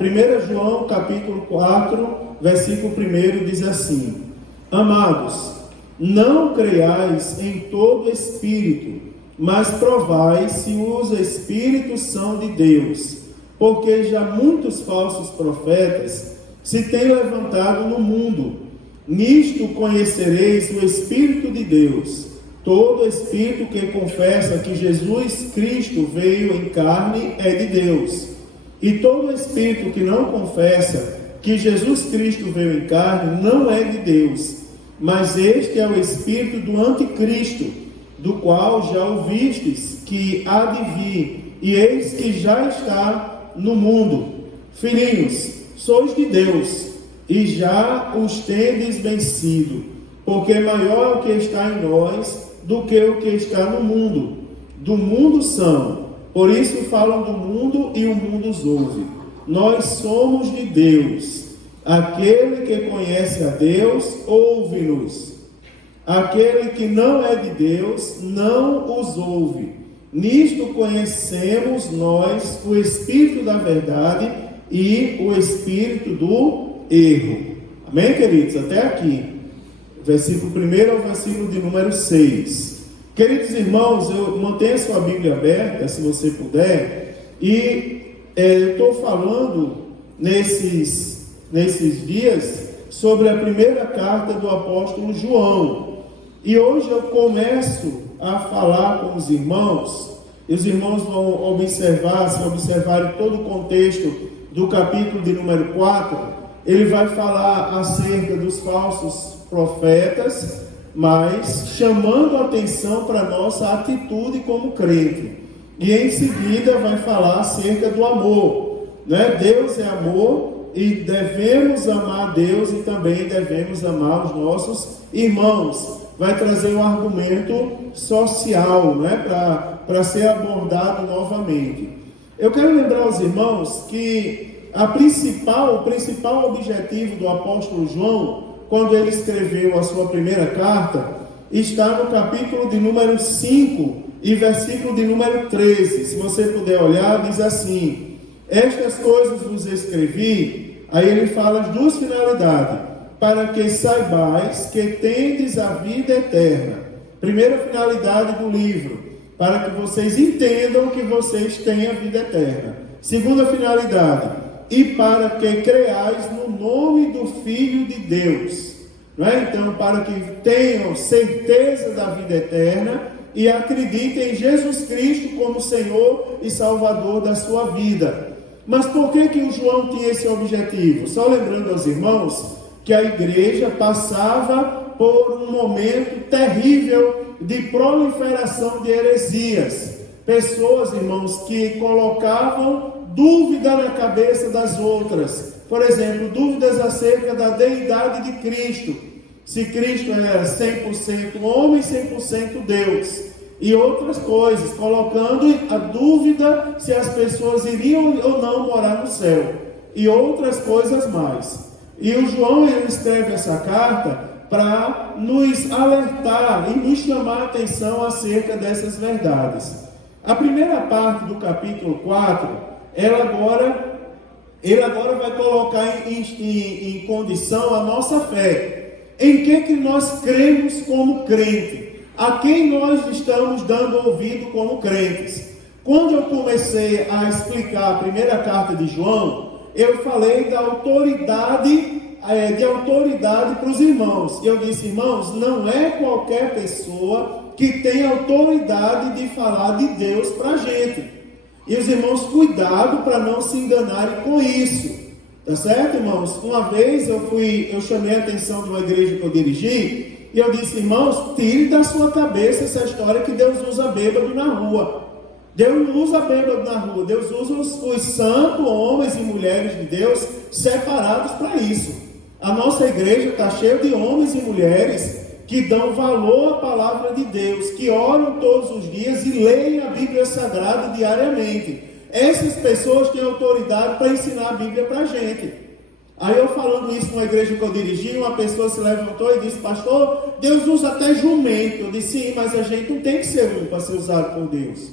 1 João capítulo 4, versículo 1 diz assim: Amados, não creiais em todo espírito, mas provai se os espíritos são de Deus, porque já muitos falsos profetas se têm levantado no mundo. Nisto conhecereis o Espírito de Deus. Todo espírito que confessa que Jesus Cristo veio em carne é de Deus. E todo espírito que não confessa que Jesus Cristo veio em carne não é de Deus. Mas este é o espírito do anticristo, do qual já ouvistes que há de vir, e eis que já está no mundo. Filhinhos, sois de Deus, e já os tendes vencido, porque maior é o que está em nós do que o que está no mundo. Do mundo são, por isso falam do mundo e o mundo os ouve. Nós somos de Deus. Aquele que conhece a Deus, ouve-nos. Aquele que não é de Deus, não os ouve. Nisto conhecemos nós o Espírito da verdade e o Espírito do erro. Amém, queridos? Até aqui. Versículo 1 ao versículo de número 6. Queridos irmãos, eu mantenho a sua Bíblia aberta, se você puder, e eu estou falando nesses dias sobre a primeira carta do apóstolo João. E hoje eu começo a falar com os irmãos, e os irmãos vão observar, se observarem todo o contexto do capítulo de número 4, ele vai falar acerca dos falsos profetas, mas chamando a atenção para a nossa atitude como crente. E em seguida vai falar acerca do amor, né? Deus é amor e devemos amar a Deus e também devemos amar os nossos irmãos. Vai trazer um argumento social, né? Para ser abordado novamente. Eu quero lembrar aos irmãos que o principal objetivo do apóstolo João, quando ele escreveu a sua primeira carta, está no capítulo de número 5 e versículo de número 13. Se você puder olhar, diz assim: estas coisas vos escrevi. Aí ele fala as duas finalidades: para que saibais que tendes a vida eterna. Primeira finalidade do livro: para que vocês entendam que vocês têm a vida eterna. Segunda finalidade: e para que creais no nome do Filho de Deus. Não é? Então, para que tenham certeza da vida eterna e acreditem em Jesus Cristo como Senhor e Salvador da sua vida. Mas por que o João tinha esse objetivo? Só lembrando aos irmãos que a igreja passava por um momento terrível de proliferação de heresias. Pessoas, irmãos, que colocavam dúvida na cabeça das outras. Por exemplo, dúvidas acerca da deidade de Cristo. Se Cristo era 100% homem e 100% Deus. E outras coisas, colocando a dúvida se as pessoas iriam ou não morar no céu. E outras coisas mais. E o João ele escreve essa carta para nos alertar e nos chamar a atenção acerca dessas verdades. A primeira parte do capítulo 4, ele agora vai colocar em condição a nossa fé. Em que nós cremos como crente? A quem nós estamos dando ouvido como crentes? Quando eu comecei a explicar a primeira carta de João, eu falei da autoridade, de autoridade para os irmãos. Eu disse, irmãos, não é qualquer pessoa que tem autoridade de falar de Deus para a gente. E os irmãos, cuidado para não se enganarem com isso. Tá certo, irmãos? Uma vez eu chamei a atenção de uma igreja que eu dirigi, e eu disse, irmãos, tire da sua cabeça essa história que Deus usa bêbado na rua. Deus não usa bêbado na rua, Deus usa os santos, homens e mulheres de Deus, separados para isso. A nossa igreja está cheia de homens e mulheres que dão valor à palavra de Deus, que oram todos os dias e leem a Bíblia Sagrada diariamente. Essas pessoas têm autoridade para ensinar a Bíblia para a gente. Aí eu falando isso numa igreja que eu dirigi, uma pessoa se levantou e disse, pastor, Deus usa até jumento. Eu disse, sim, mas a gente não tem que ser um para ser usado por Deus.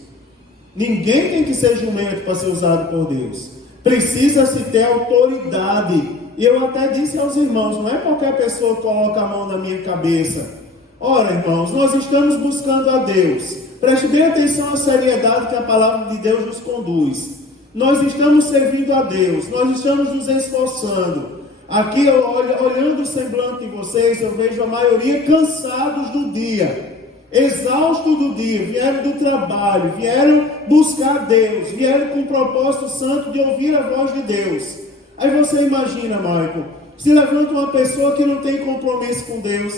Ninguém tem que ser jumento para ser usado por Deus. Precisa-se ter autoridade. E eu até disse aos irmãos, não é qualquer pessoa que coloca a mão na minha cabeça. Ora, irmãos, nós estamos buscando a Deus. Preste bem atenção à seriedade que a palavra de Deus nos conduz. Nós estamos servindo a Deus, nós estamos nos esforçando. Aqui, olhando o semblante de vocês, eu vejo a maioria cansados do dia, exaustos do dia, vieram do trabalho, vieram buscar Deus, vieram com o propósito santo de ouvir a voz de Deus. Aí você imagina, Michael, se levanta uma pessoa que não tem compromisso com Deus,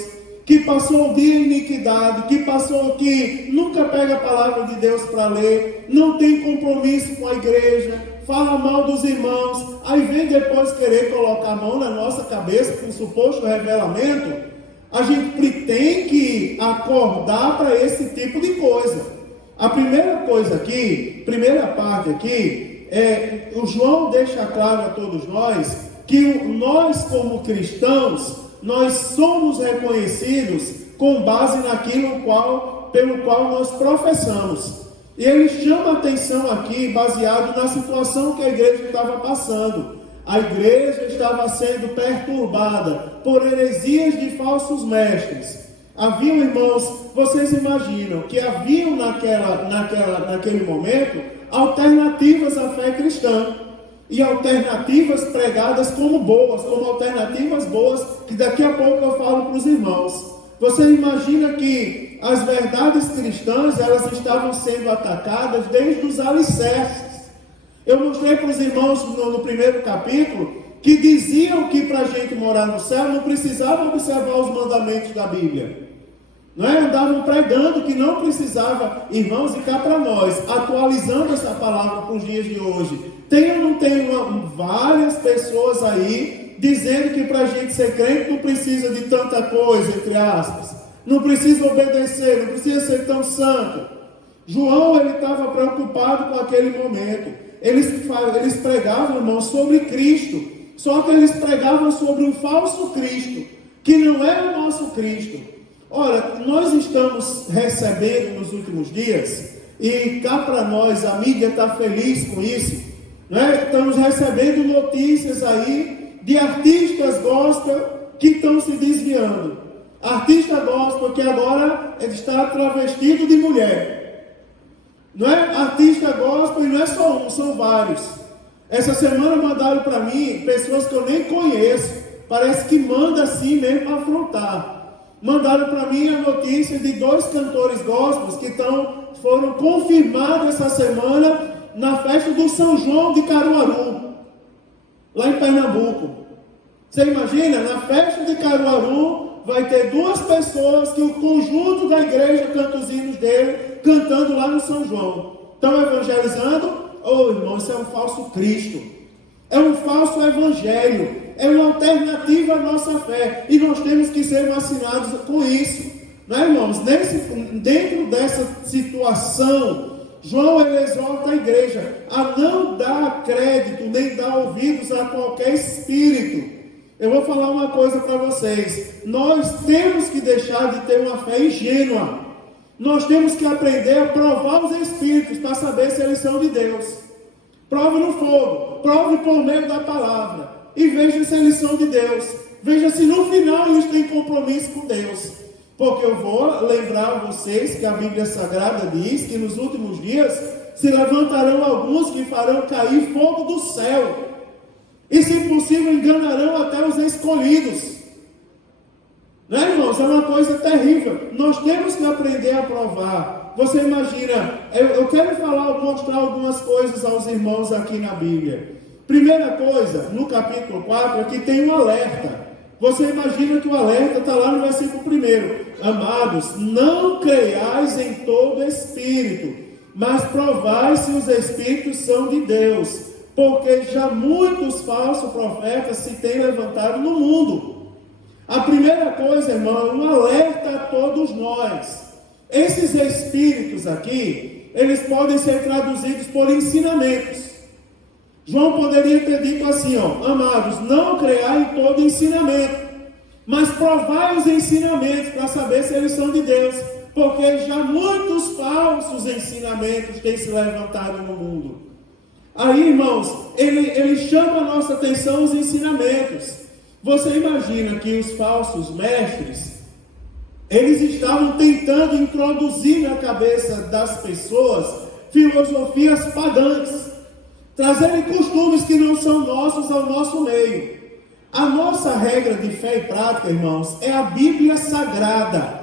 que passou o dia em iniquidade, que nunca pega a palavra de Deus para ler, não tem compromisso com a igreja, fala mal dos irmãos, aí vem depois querer colocar a mão na nossa cabeça com suposto revelamento. A gente tem que acordar para esse tipo de coisa. A primeira coisa aqui, primeira parte aqui, o João deixa claro a todos nós que nós como cristãos, nós somos reconhecidos com base naquilo pelo qual nós professamos. E ele chama a atenção aqui, baseado na situação que a igreja estava passando. A igreja estava sendo perturbada por heresias de falsos mestres. Haviam, irmãos, vocês imaginam que haviam naquele momento alternativas à fé cristã. E alternativas pregadas como boas, como alternativas boas, que daqui a pouco eu falo para os irmãos. Você imagina que as verdades cristãs, elas estavam sendo atacadas desde os alicerces. Eu mostrei para os irmãos no primeiro capítulo, que diziam que para a gente morar no céu, não precisava observar os mandamentos da Bíblia. Não é? Andavam pregando que não precisava, irmãos, e cá para nós, atualizando essa palavra para os dias de hoje. Tem ou não tem várias pessoas aí dizendo que para a gente ser crente não precisa de tanta coisa, entre aspas. Não precisa obedecer, não precisa ser tão santo. João, ele estava preocupado com aquele momento. Eles pregavam, irmãos, sobre Cristo. Só que eles pregavam sobre um falso Cristo, que não é o nosso Cristo. Ora, nós estamos recebendo nos últimos dias, e cá para nós, a mídia está feliz com isso, né? Estamos recebendo notícias aí de artistas gospel que estão se desviando. Artista gospel que agora está travestido de mulher. Não é artista gospel, e não é só um, são vários. Essa semana mandaram para mim pessoas que eu nem conheço, parece que manda assim mesmo para afrontar. Mandaram para mim a notícia de 2 cantores gospels que foram confirmados essa semana na festa do São João de Caruaru, lá em Pernambuco. Você imagina? Na festa de Caruaru vai ter 2 pessoas que o conjunto da igreja canta os hinos dele, cantando lá no São João. Estão evangelizando? Irmão, isso é um falso Cristo. É um falso evangelho. É uma alternativa à nossa fé. E nós temos que ser vacinados com isso. Não é, irmãos? Dentro dessa situação, João, ele exorta a igreja a não dar crédito, nem dar ouvidos a qualquer espírito. Eu vou falar uma coisa para vocês. Nós temos que deixar de ter uma fé ingênua. Nós temos que aprender a provar os espíritos para saber se eles são de Deus. Prove no fogo, prove por meio da palavra e veja se eles são de Deus. Veja se no final eles têm compromisso com Deus. Porque eu vou lembrar a vocês que a Bíblia Sagrada diz que nos últimos dias se levantarão alguns que farão cair fogo do céu. E se possível enganarão até os escolhidos. Né, irmãos? É uma coisa terrível. Nós temos que aprender a provar. Você imagina, eu quero mostrar algumas coisas aos irmãos aqui na Bíblia. Primeira coisa, no capítulo 4, aqui tem um alerta. Você imagina que o alerta está lá no versículo 1. Amados, não creiais em todo espírito, mas provai se os espíritos são de Deus, porque já muitos falsos profetas se têm levantado no mundo. A primeira coisa, irmão, é um alerta a todos nós. Esses espíritos aqui, eles podem ser traduzidos por ensinamentos. João poderia ter dito assim, amados, não creiai em todo ensinamento, mas provai os ensinamentos para saber se eles são de Deus, porque já muitos falsos ensinamentos têm se levantado no mundo. Aí, irmãos, ele chama a nossa atenção os ensinamentos. Você imagina que os falsos mestres, eles estavam tentando introduzir na cabeça das pessoas filosofias pagãs, trazerem costumes que não são nossos ao nosso meio. A nossa regra de fé e prática, irmãos, é a Bíblia Sagrada.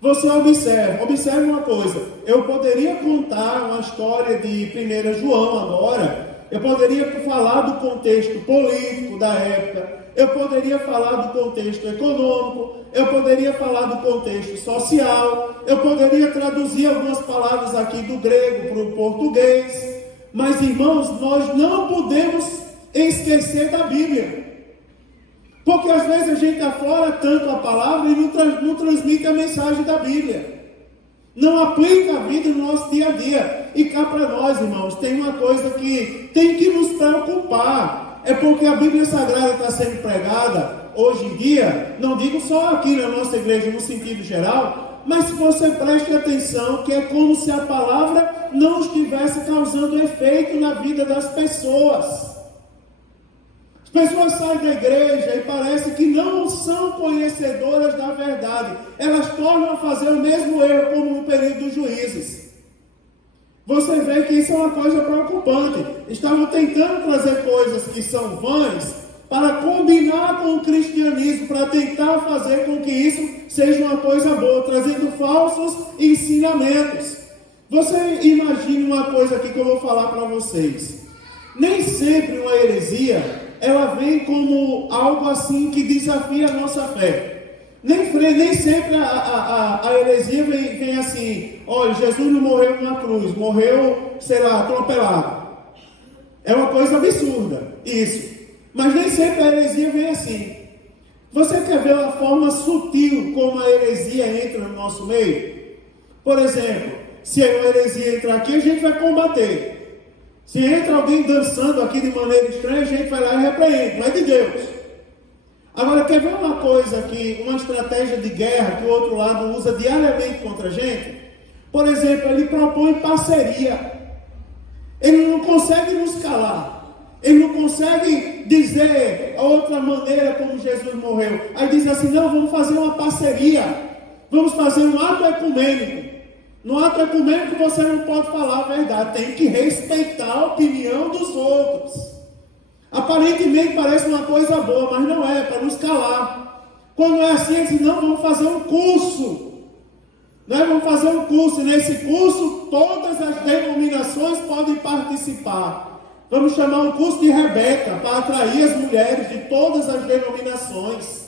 Você observe uma coisa. Eu poderia contar uma história de 1 João agora. Eu poderia falar do contexto político da época. Eu poderia falar do contexto econômico. Eu poderia falar do contexto social. Eu poderia traduzir algumas palavras aqui do grego para o português. Mas, irmãos, nós não podemos esquecer da Bíblia. Porque às vezes a gente aflora tanto a palavra e não transmite a mensagem da Bíblia. Não aplica a vida no nosso dia a dia. E cá para nós, irmãos, tem uma coisa que tem que nos preocupar. É porque a Bíblia Sagrada está sendo pregada hoje em dia, não digo só aqui na nossa igreja no sentido geral, mas se você preste atenção, que é como se a palavra não estivesse causando efeito na vida das pessoas. As pessoas saem da igreja e parece que não são conhecedoras da verdade. Elas tornam a fazer o mesmo erro como no período dos juízes. Você vê que isso é uma coisa preocupante. Estavam tentando trazer coisas que são vãs para combinar com o cristianismo, para tentar fazer com que isso seja uma coisa boa, trazendo falsos ensinamentos. Você imagine uma coisa aqui que eu vou falar para vocês. Nem sempre uma heresia ela vem como algo assim que desafia a nossa fé. Nem sempre a heresia vem assim, olha, Jesus não morreu numa cruz, morreu, sei lá, atropelado. É uma coisa absurda, isso. Mas nem sempre a heresia vem assim. Você quer ver uma forma sutil como a heresia entra no nosso meio? Por exemplo, se a heresia entrar aqui, a gente vai combater. Se entra alguém dançando aqui de maneira estranha, a gente vai lá e repreende, não é de Deus. Agora, quer ver uma coisa aqui, uma estratégia de guerra que o outro lado usa diariamente contra a gente? Por exemplo, ele propõe parceria. Ele não consegue nos calar. Ele não consegue dizer a outra maneira como Jesus morreu. Aí diz assim, não, vamos fazer uma parceria. Vamos fazer um ato ecumênico. No ato ecumênico você não pode falar a verdade, tem que respeitar a opinião dos outros. Aparentemente parece uma coisa boa, mas não é, para nos calar. Quando é assim, eles dizem, não, vamos fazer um curso. Vamos fazer um curso, e nesse curso todas as denominações podem participar. Vamos chamar um curso de Rebeca, para atrair as mulheres de todas as denominações.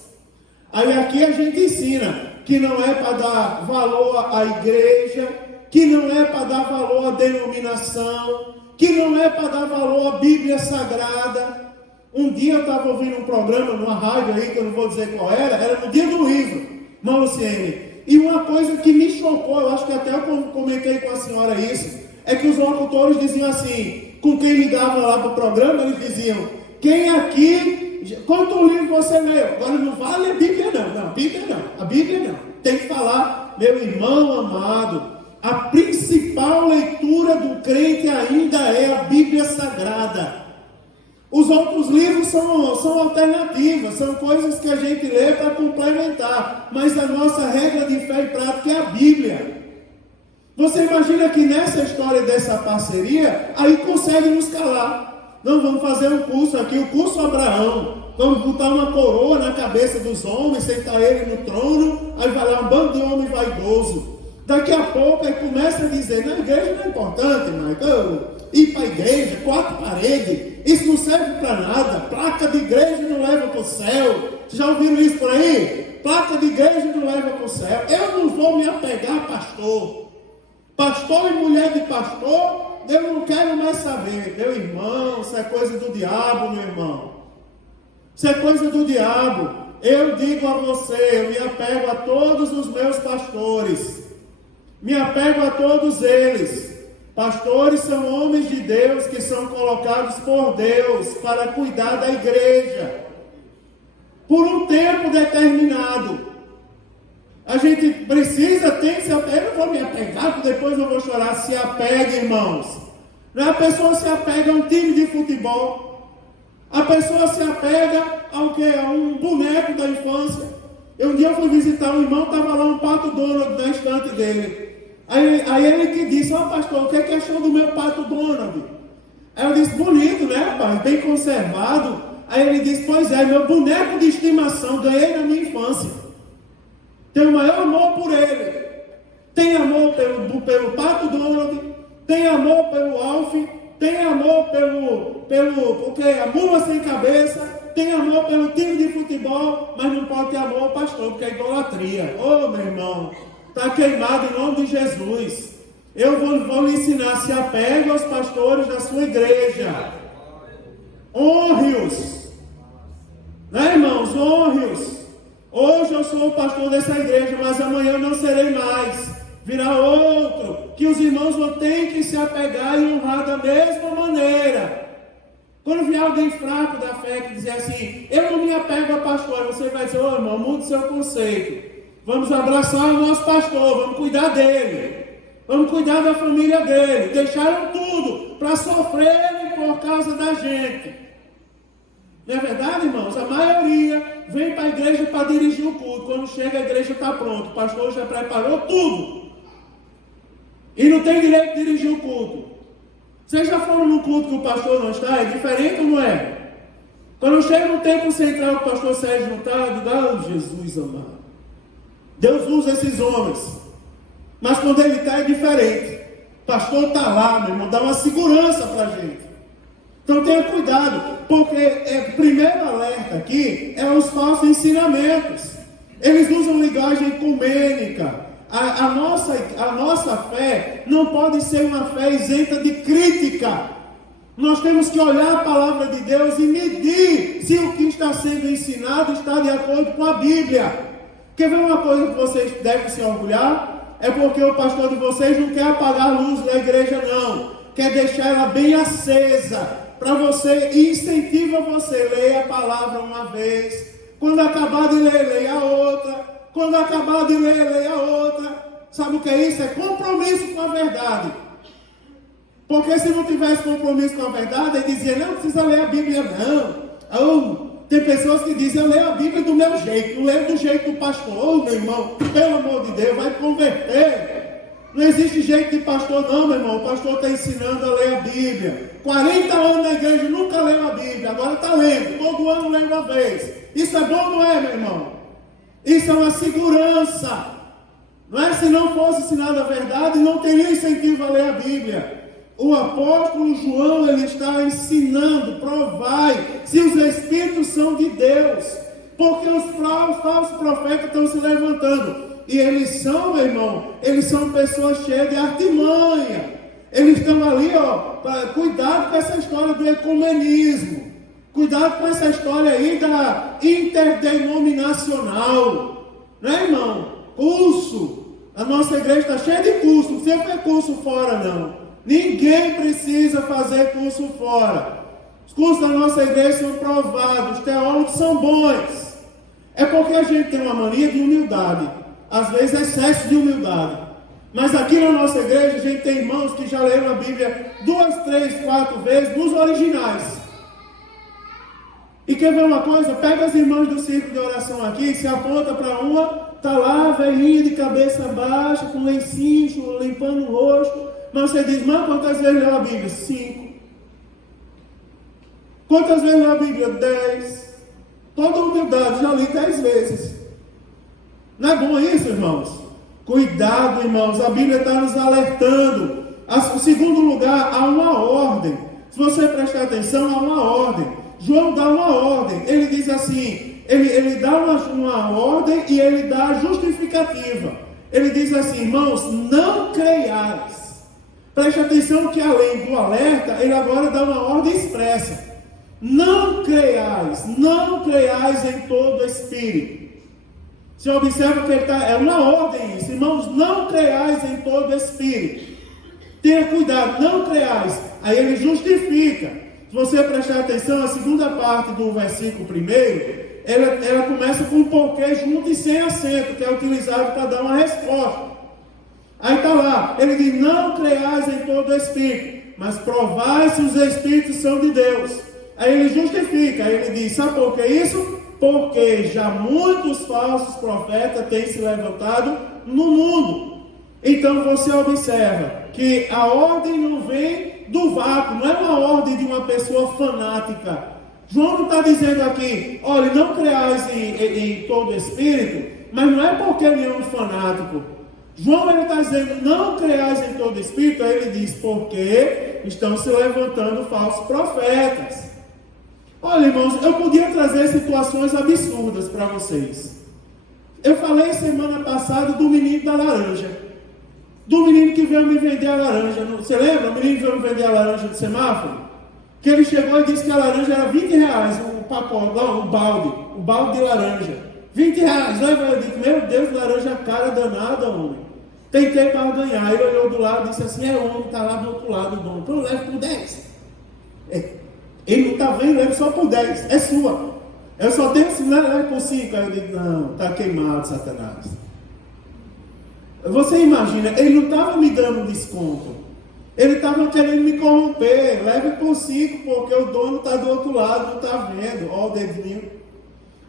Aí aqui a gente ensina que não é para dar valor à igreja, que não é para dar valor à denominação, que não é para dar valor à Bíblia Sagrada. Um dia eu estava ouvindo um programa numa rádio aí, que eu não vou dizer qual era no dia do livro, irmã Luciene, e uma coisa que me chocou, eu acho que até eu comentei com a senhora isso, é que os locutores diziam assim, com quem ligava lá para o programa, eles diziam, quem aqui... Quanto livro você leu? Agora não vale a Bíblia não, a Bíblia não. Tem que falar, meu irmão amado, a principal leitura do crente ainda é a Bíblia Sagrada. Os outros livros são alternativas, são coisas que a gente lê para complementar, mas a nossa regra de fé e prática é a Bíblia. Você imagina que nessa história dessa parceria, aí consegue nos calar. Não, vamos fazer um curso aqui, o curso Abraão. Vamos botar uma coroa na cabeça dos homens, sentar ele no trono, aí vai lá um bando de homem vaidoso. Daqui a pouco ele começa a dizer, na igreja não é importante, Michael, ir para a igreja, 4 paredes, isso não serve para nada, placa de igreja não leva para o céu. Vocês já ouviram isso por aí? Placa de igreja não leva para o céu. Eu não vou me apegar a pastor. Pastor e mulher de pastor, eu não quero mais saber. Meu irmão, isso é coisa do diabo, meu irmão. Isso é coisa do diabo. Eu digo a você, eu me apego a todos os meus pastores. Me apego a todos eles. Pastores são homens de Deus que são colocados por Deus para cuidar da igreja. Por um tempo determinado. A gente precisa, tem que se apegar. Eu não vou me apegar, porque depois eu vou chorar. Se apegue, irmãos. A pessoa se apega a um time de futebol. A pessoa se apega ao quê? A um boneco da infância. Um dia eu fui visitar um irmão, estava lá um Pato Donald na estante dele. Aí ele que disse: pastor, o que é que achou do meu Pato Donald? Aí eu disse: bonito, né, rapaz? Bem conservado. Aí ele disse: pois é, meu boneco de estimação, ganhei na minha infância. Tenho o maior amor por ele. Tem amor pelo Pato Donald, tem amor pelo Alf, tem amor porque a mula sem cabeça, tem amor pelo time de futebol, mas não pode ter amor ao pastor, porque é idolatria. Ô, meu irmão, está queimado em nome de Jesus. Eu vou lhe ensinar: se apegue aos pastores da sua igreja. Honre-os. Né, irmãos? Honre-os. Hoje eu sou o pastor dessa igreja, mas amanhã eu não serei mais. Virá outro, que os irmãos vão ter que se apegar e honrar da mesma maneira. Quando vier alguém fraco da fé que dizer assim: eu não me apego a pastor, você vai dizer: ô irmão, mude seu conceito. Vamos abraçar o nosso pastor, vamos cuidar dele. Vamos cuidar da família dele. Deixaram tudo para sofrerem por causa da gente. Não é verdade, irmãos? A maioria vem para a igreja para dirigir o culto. Quando chega, a igreja está pronta. O pastor já preparou tudo. E não tem direito de dirigir o culto. Vocês já foram no culto que o pastor não está? É diferente ou não é? Quando chega no templo central, o pastor Sérgio não está, diga: Jesus amado. Deus usa esses homens. Mas quando ele está, é diferente. O pastor está lá, meu irmão, dá uma segurança para a gente. Então tenha cuidado, porque o primeiro alerta aqui é os falsos ensinamentos. Eles usam linguagem ecumênica. A nossa fé não pode ser uma fé isenta de crítica. Nós temos que olhar a palavra de Deus e medir se o que está sendo ensinado está de acordo com a Bíblia. Quer ver uma coisa que vocês devem se orgulhar? É porque o pastor de vocês não quer apagar a luz da igreja, não. Quer deixar ela bem acesa para você, e incentiva você: leia a palavra uma vez. Quando acabar de ler, leia a outra. Quando acabar de ler, leia a outra. Sabe o que é isso? É compromisso com a verdade. Porque se não tivesse compromisso com a verdade, ele dizia: não precisa ler a Bíblia, não. Tem pessoas que dizem: eu leio a Bíblia do meu jeito, não leio do jeito do pastor. Meu irmão, pelo amor de Deus, vai converter. Não existe jeito de pastor, não, meu irmão. O pastor está ensinando a ler a Bíblia. 40 anos na igreja, nunca leu a Bíblia. Agora está lendo, todo ano lê uma vez. Isso é bom ou não é, meu irmão? Isso é uma segurança. Não é? Se não fosse ensinado a verdade, não teria incentivo a ler a Bíblia. O apóstolo João, ele está ensinando: provai se os Espíritos são de Deus. Porque os falsos profetas estão se levantando. E eles são, meu irmão, eles são pessoas cheias de artimanha. Eles estão ali, cuidado com essa história do ecumenismo. Cuidado com essa história aí da interdenominacional. Né, irmão? Curso. A nossa igreja está cheia de curso. Não precisa ter curso fora, não. Ninguém precisa fazer curso fora. Os cursos da nossa igreja são provados. Os teólogos são bons. É porque a gente tem uma mania de humildade. Às vezes excesso de humildade. Mas aqui na nossa igreja a gente tem irmãos que já leram a Bíblia 2, 3, 4 vezes nos originais. E quer ver uma coisa? Pega as irmãs do círculo de oração aqui, se aponta para uma, está lá, velhinha de cabeça baixa, com lencinho, limpando o rosto. Mas você diz: mas quantas vezes leu a Bíblia? 5. Quantas vezes leu a Bíblia? 10. Toda humildade, já li 10 vezes. Não é bom isso, irmãos? Cuidado, irmãos, a Bíblia está nos alertando. Em segundo lugar, há uma ordem. Se você prestar atenção, há uma ordem. João dá uma ordem. Ele diz assim, ele dá uma ordem e ele dá a justificativa. Ele diz assim: irmãos, não creiais. Preste atenção que além do alerta, ele agora dá uma ordem expressa. Não creiais em todo espírito. Você observa que é uma ordem isso, irmãos: não creiais em todo espírito. Tenha cuidado, não creiais. Aí ele justifica. Se você prestar atenção, a segunda parte do versículo primeiro, ela começa com um porquê junto e sem acento, que é utilizado para dar uma resposta. Aí está lá, ele diz: não creiais em todo espírito. mas provai se os Espíritos são de Deus. Aí ele justifica, aí ele diz, sabe por que isso? Porque já muitos falsos profetas têm se levantado no mundo. Então você observa que a ordem não vem do vácuo, não é uma ordem de uma pessoa fanática. João não está dizendo aqui, olha, não creais em todo espírito, mas não é porque ele é um fanático. João está dizendo, não creais em todo espírito, aí ele diz, porque estão se levantando falsos profetas. Olha, irmãos, eu podia trazer situações absurdas para vocês. Eu falei semana passada do menino da laranja. Do menino que veio me vender a laranja. Você lembra? O menino que veio me vender a laranja do semáforo? Que ele chegou e disse que a laranja era R$20, o pacote, não, o balde de laranja. R$20, né? Eu disse, meu Deus, laranja cara danada, homem. Tentei barganhar, ele olhou do lado e disse assim, é homem, está lá do outro lado, dono. Então eu levo por 10. Ele não está vendo, leva só por 10, é sua. Eu só tenho assim, leva por 5. Aí eu digo, não, está queimado, Satanás. Você imagina, ele não estava me dando desconto. Ele estava querendo me corromper. Leve por 5, porque o dono está do outro lado, não está vendo. Ó o dedinho.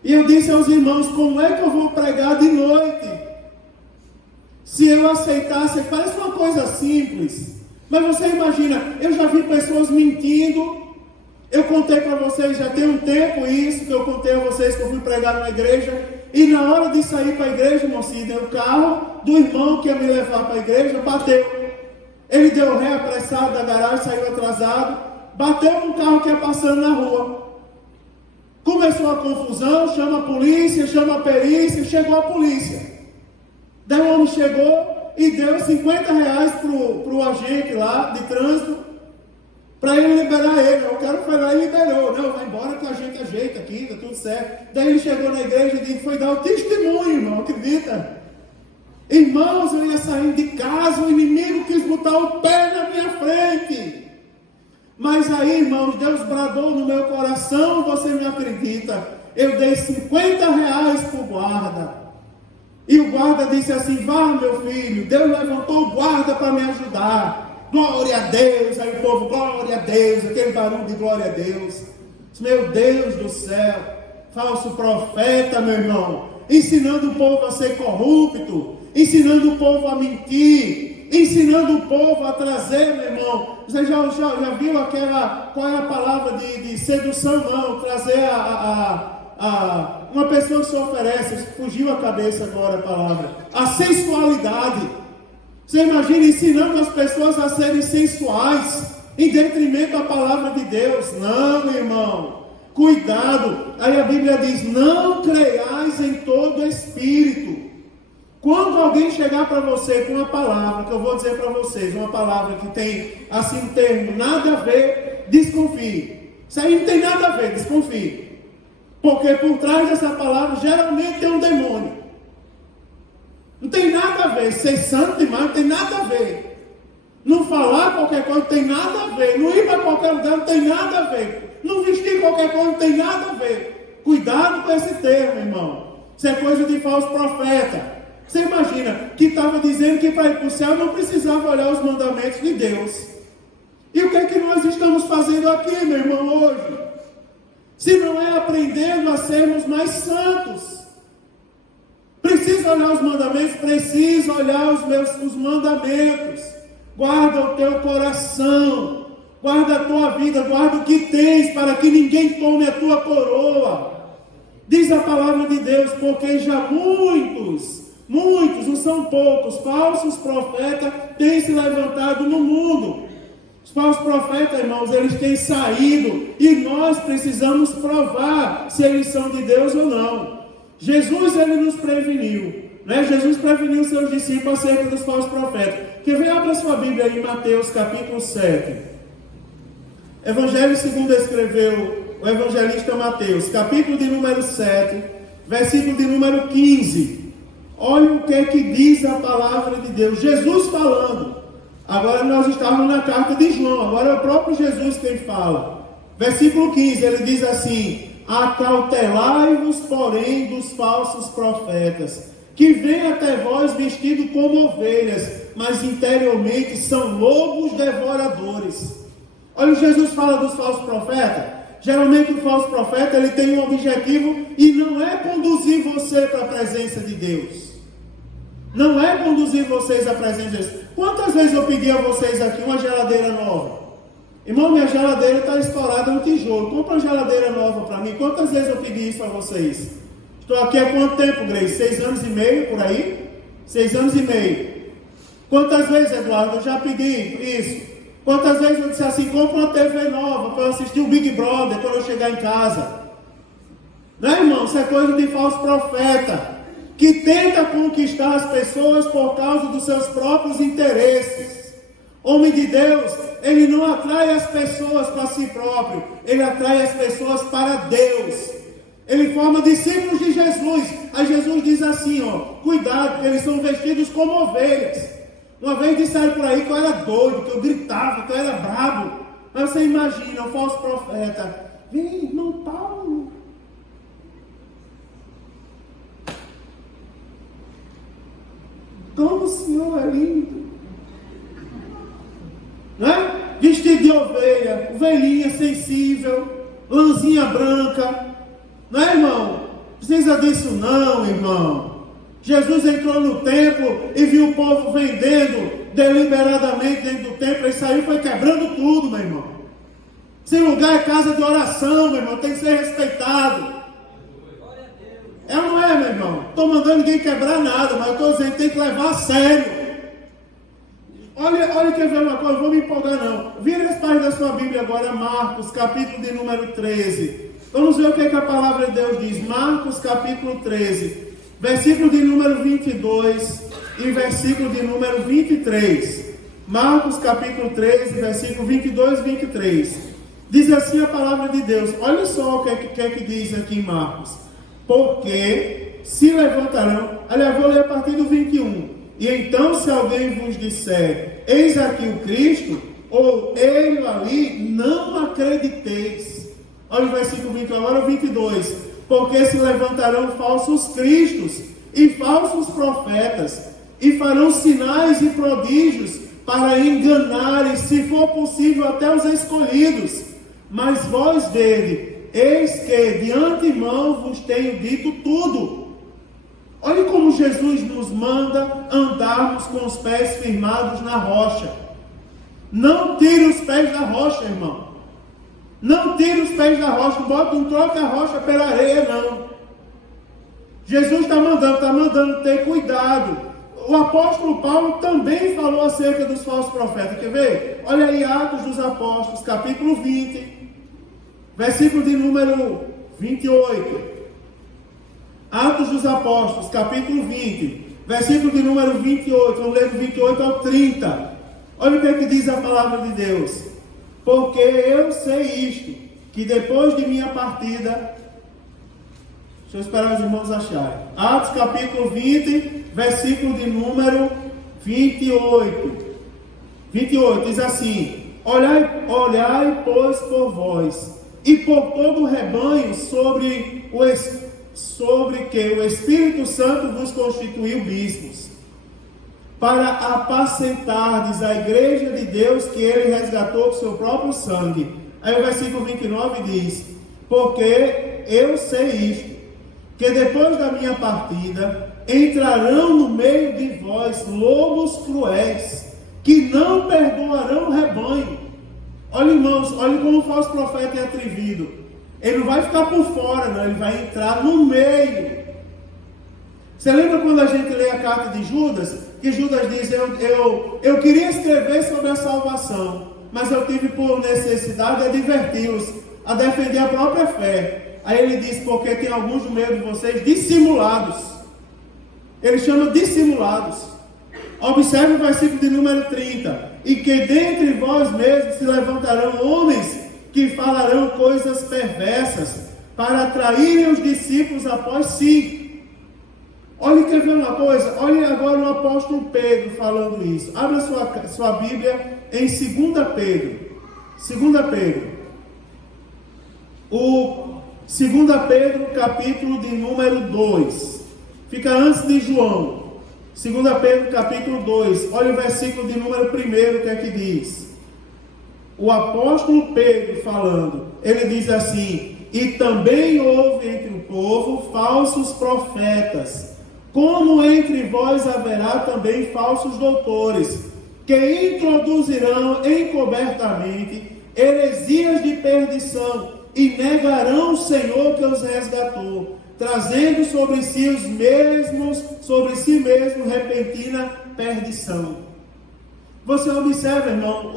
E eu disse aos irmãos, como é que eu vou pregar de noite? Se eu aceitasse, parece uma coisa simples. Mas você imagina, eu já vi pessoas mentindo. Eu contei para vocês, já tem um tempo isso, que eu contei a vocês que eu fui pregar na igreja. E na hora de sair para a igreja, mocinha, o carro do irmão que ia me levar para a igreja bateu. Ele deu ré apressado da garagem, saiu atrasado, bateu num carro que ia passando na rua. Começou a confusão, chama a polícia, chama a perícia, chegou a polícia. Daí o homem chegou e deu R$50 para o agente lá de trânsito, para ele liberar ele. O cara foi lá e liberou. Não, vai embora que a gente ajeita aqui, está tudo certo. Daí ele chegou na igreja e foi dar o testemunho, irmão, acredita? Irmãos, eu ia saindo de casa, o inimigo quis botar o pé na minha frente. Mas aí, irmãos, Deus bradou no meu coração, você me acredita? Eu dei R$50 para o guarda. E o guarda disse assim, vá meu filho, Deus levantou o guarda para me ajudar. Glória a Deus. Aí o povo, glória a Deus, aquele barulho de glória a Deus. Meu Deus do céu, falso profeta, meu irmão, ensinando o povo a ser corrupto, ensinando o povo a mentir, ensinando o povo a trazer, meu irmão. Você já viu aquela, qual é a palavra de sedução? Não, trazer uma pessoa que se oferece, fugiu a cabeça agora a palavra, a sensualidade. Você imagina ensinando as pessoas a serem sensuais, em detrimento da palavra de Deus. Não, meu irmão, cuidado. Aí a Bíblia diz, não creiais em todo espírito. Quando alguém chegar para você com uma palavra, que eu vou dizer para vocês, uma palavra que tem assim um termo, nada a ver, desconfie. Isso aí não tem nada a ver, desconfie. Porque por trás dessa palavra geralmente tem um demônio. Não tem nada a ver, ser santo demais não tem nada a ver. Não falar qualquer coisa não tem nada a ver. Não ir para qualquer lugar não tem nada a ver. Não vestir qualquer coisa não tem nada a ver. Cuidado com esse termo, irmão. Isso é coisa de falso profeta. Você imagina que estava dizendo que para ir para o céu não precisava olhar os mandamentos de Deus. E o que é que nós estamos fazendo aqui, meu irmão, hoje? Se não é aprendendo a sermos mais santos. Precisa olhar os mandamentos? Precisa olhar os mandamentos. Guarda o teu coração. Guarda a tua vida. Guarda o que tens para que ninguém tome a tua coroa. Diz a palavra de Deus, porque já muitos, não são poucos, falsos profetas têm se levantado no mundo. Os falsos profetas, irmãos, eles têm saído e nós precisamos provar se eles são de Deus ou não. Jesus, ele nos preveniu, né? Jesus preveniu os seus discípulos acerca dos falsos profetas. Quer ver? Abra sua Bíblia aí em Mateus capítulo 7. Evangelho segundo escreveu o evangelista Mateus, capítulo de número 7, versículo de número 15. Olha o que é que diz a palavra de Deus. Jesus falando. Agora nós estamos na carta de João. Agora é o próprio Jesus quem fala. Versículo 15, ele diz assim: acautelai-vos, porém, dos falsos profetas, que vêm até vós vestidos como ovelhas, mas interiormente são lobos devoradores. Olha, Jesus fala dos falsos profetas. Geralmente o falso profeta, ele tem um objetivo e não é conduzir você para a presença de Deus. Não é conduzir vocês à presença de Deus. Quantas vezes eu pedi a vocês aqui uma geladeira nova? Irmão, minha geladeira está estourada no tijolo. Compra uma geladeira nova para mim. Quantas vezes eu pedi isso a vocês? Estou aqui há quanto tempo, Grace? 6 anos e meio, por aí? 6 anos e meio. Quantas vezes, Eduardo, eu já pedi isso? Quantas vezes eu disse assim, compra uma TV nova para eu assistir o Big Brother quando eu chegar em casa? Não é, irmão? Isso é coisa de falso profeta, que tenta conquistar as pessoas por causa dos seus próprios interesses. Homem de Deus, ele não atrai as pessoas para si próprio, ele atrai as pessoas para Deus. Ele forma discípulos de Jesus. Aí Jesus diz assim, cuidado, porque eles são vestidos como ovelhas. Uma vez disseram por aí que eu era doido, que eu gritava, que eu era brabo. Mas você imagina, o falso profeta, vem, irmão Paulo. Como o Senhor é lindo. Não é? Vestido de ovelha, ovelhinha sensível, lãzinha branca. Não é, irmão? Precisa disso não, irmão. Jesus entrou no templo e viu o povo vendendo deliberadamente dentro do templo. Ele saiu e foi quebrando tudo, meu irmão. Esse lugar é casa de oração, meu irmão. Tem que ser respeitado. É ou não é, meu irmão? Estou mandando ninguém quebrar nada, mas eu estou dizendo que tem que levar a sério. Olha, quer ver uma coisa? Não vou me empolgar não. Vira as páginas da sua Bíblia agora, Marcos, capítulo de número 13. Vamos ver o que a palavra de Deus diz. Marcos, capítulo 13. Versículo de número 22 e versículo de número 23. Marcos capítulo 13, versículo 22 e 23. Diz assim a palavra de Deus. Olha só o que é que diz aqui em Marcos. Porque se levantarão... Aliás, vou ler a partir do 21. E então se alguém vos disser, eis aqui o Cristo, ou ele ali, não acrediteis. Olha o versículo 21, agora o 22. Porque se levantarão falsos cristos e falsos profetas, e farão sinais e prodígios para enganarem, se for possível, até os escolhidos. Mas vós dele, eis que de antemão vos tenho dito tudo. Olha como Jesus nos manda andarmos com os pés firmados na rocha. Não tire os pés da rocha, irmão. Não tire os pés da rocha, não troque a rocha pela areia, não. Jesus está mandando ter cuidado. O apóstolo Paulo também falou acerca dos falsos profetas. Quer ver? Olha aí Atos dos Apóstolos, capítulo 20, versículo de número 28. Atos dos Apóstolos, capítulo 20, versículo de número 28. Vamos ler do 28 ao 30. Olha o que é que diz a palavra de Deus. Porque eu sei isto, que depois de minha partida... Deixa eu esperar os irmãos acharem. Atos capítulo 20, versículo de número 28. 28 diz assim: Olhai, pois, por vós, e por todo o rebanho sobre que o Espírito Santo vos constituiu bispos, para apacentardes a igreja de Deus que ele resgatou com seu próprio sangue. Aí o versículo 29 diz: Porque eu sei isto, que depois da minha partida entrarão no meio de vós lobos cruéis, que não perdoarão o rebanho. Olha, irmãos, olha como o falso profeta é atrevido. Ele não vai ficar por fora, não, ele vai entrar no meio. Você lembra quando a gente lê a carta de Judas? Que Judas diz, eu queria escrever sobre a salvação, mas eu tive por necessidade de adverti-los a defender a própria fé. Aí ele diz, porque tem alguns no meio de vocês dissimulados. Ele chama dissimulados. Observe o versículo de número 30. E que dentre vós mesmos se levantarão homens que falarão coisas perversas para atraírem os discípulos após si. Olha, quer ver uma coisa? Olha agora o apóstolo Pedro falando isso. Abra sua Bíblia em 2 Pedro. 2 Pedro. O 2 Pedro, capítulo de número 2. Fica antes de João. 2 Pedro capítulo 2, olha o versículo de número 1, o que é que diz? O apóstolo Pedro falando, ele diz assim: e também houve entre o povo falsos profetas, como entre vós haverá também falsos doutores, que introduzirão encobertamente heresias de perdição, e negarão o Senhor que os resgatou, trazendo sobre si mesmo repentina perdição. Você observa, irmão,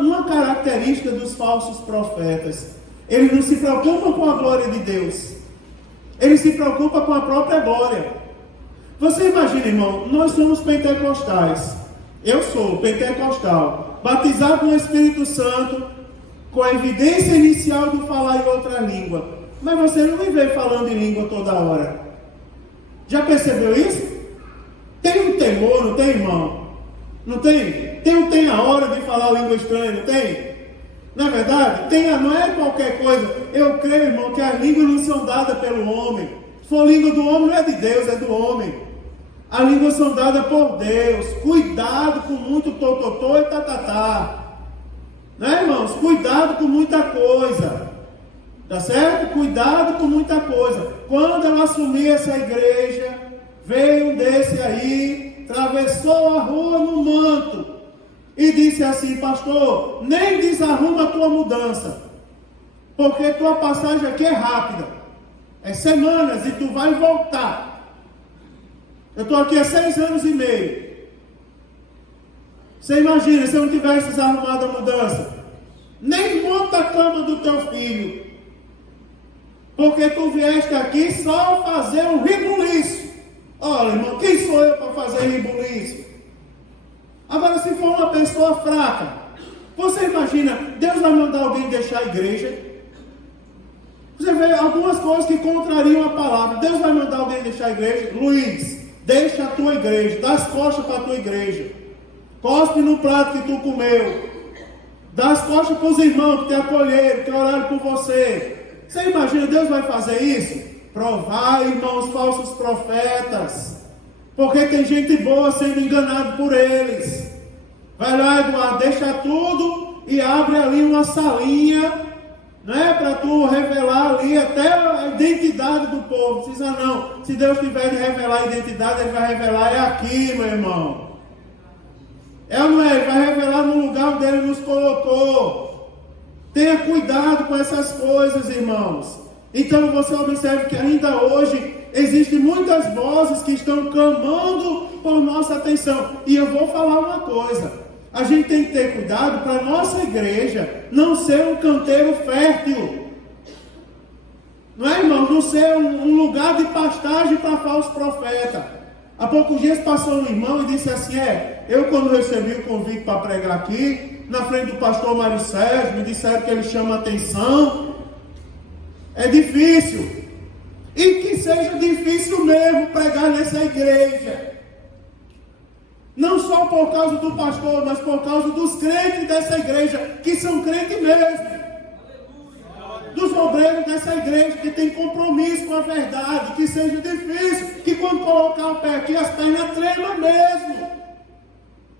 uma característica dos falsos profetas: eles não se preocupam com a glória de Deus, eles se preocupam com a própria glória. Você imagina, irmão, nós somos pentecostais, eu sou pentecostal, batizado no Espírito Santo, com a evidência inicial do falar em outra língua, mas você não me vê falando em língua toda hora. Já percebeu isso? Tem um temor, não tem, irmão? Não tem? Tem a hora de falar língua estranha, não tem? Na verdade, não é qualquer coisa. Eu creio, irmão, que as línguas não são dadas pelo homem. Se for língua do homem, não é de Deus, é do homem. As línguas são dadas por Deus. Cuidado com muito tototô e tatatá. Né, irmãos? Cuidado com muita coisa. Tá certo? Cuidado com muita coisa. Quando eu assumi essa igreja, veio um desse aí, atravessou a rua no manto e disse assim: pastor, nem desarruma a tua mudança, porque tua passagem aqui é rápida, é semanas e tu vai voltar. Eu estou aqui há 6 anos e meio. Você imagina se eu não tivesse desarrumado a mudança? Nem monta a cama do teu filho, porque tu vieste aqui só fazer um ribuliço. Olha, irmão, quem sou eu para fazer ribuliço? Agora, se for uma pessoa fraca, você imagina, Deus vai mandar alguém deixar a igreja? Você vê algumas coisas que contrariam a palavra. Deus vai mandar alguém deixar a igreja? Luiz, deixa a tua igreja, dá as costas para a tua igreja, cospe no prato que tu comeu, dá as costas para os irmãos que te acolheram, que oraram por você. Você imagina, Deus vai fazer isso? Provai, irmãos, falsos profetas, porque tem gente boa sendo enganada por eles. Vai lá, Eduardo, deixa tudo e abre ali uma salinha, né, para tu revelar ali até a identidade do povo. Não precisa não. Se Deus tiver de revelar a identidade, Ele vai revelar aqui, meu irmão. É ou não é? Ele vai revelar no lugar onde Ele nos colocou. Tenha cuidado com essas coisas, irmãos. Então você observa que ainda hoje existem muitas vozes que estão clamando por nossa atenção. E eu vou falar uma coisa: a gente tem que ter cuidado para a nossa igreja não ser um canteiro fértil. Não é, irmão? Não ser um lugar de pastagem para falsos profetas. Há poucos dias passou um irmão e disse assim: eu quando recebi o convite para pregar aqui, na frente do pastor Mário Sérgio, me disseram que ele chama atenção. É difícil. E que seja difícil mesmo pregar nessa igreja. Não só por causa do pastor, mas por causa dos crentes dessa igreja, que são crentes mesmo. Dos obreiros dessa igreja, que tem compromisso com a verdade. Que seja difícil, que quando colocar o pé aqui, as pernas tremam mesmo.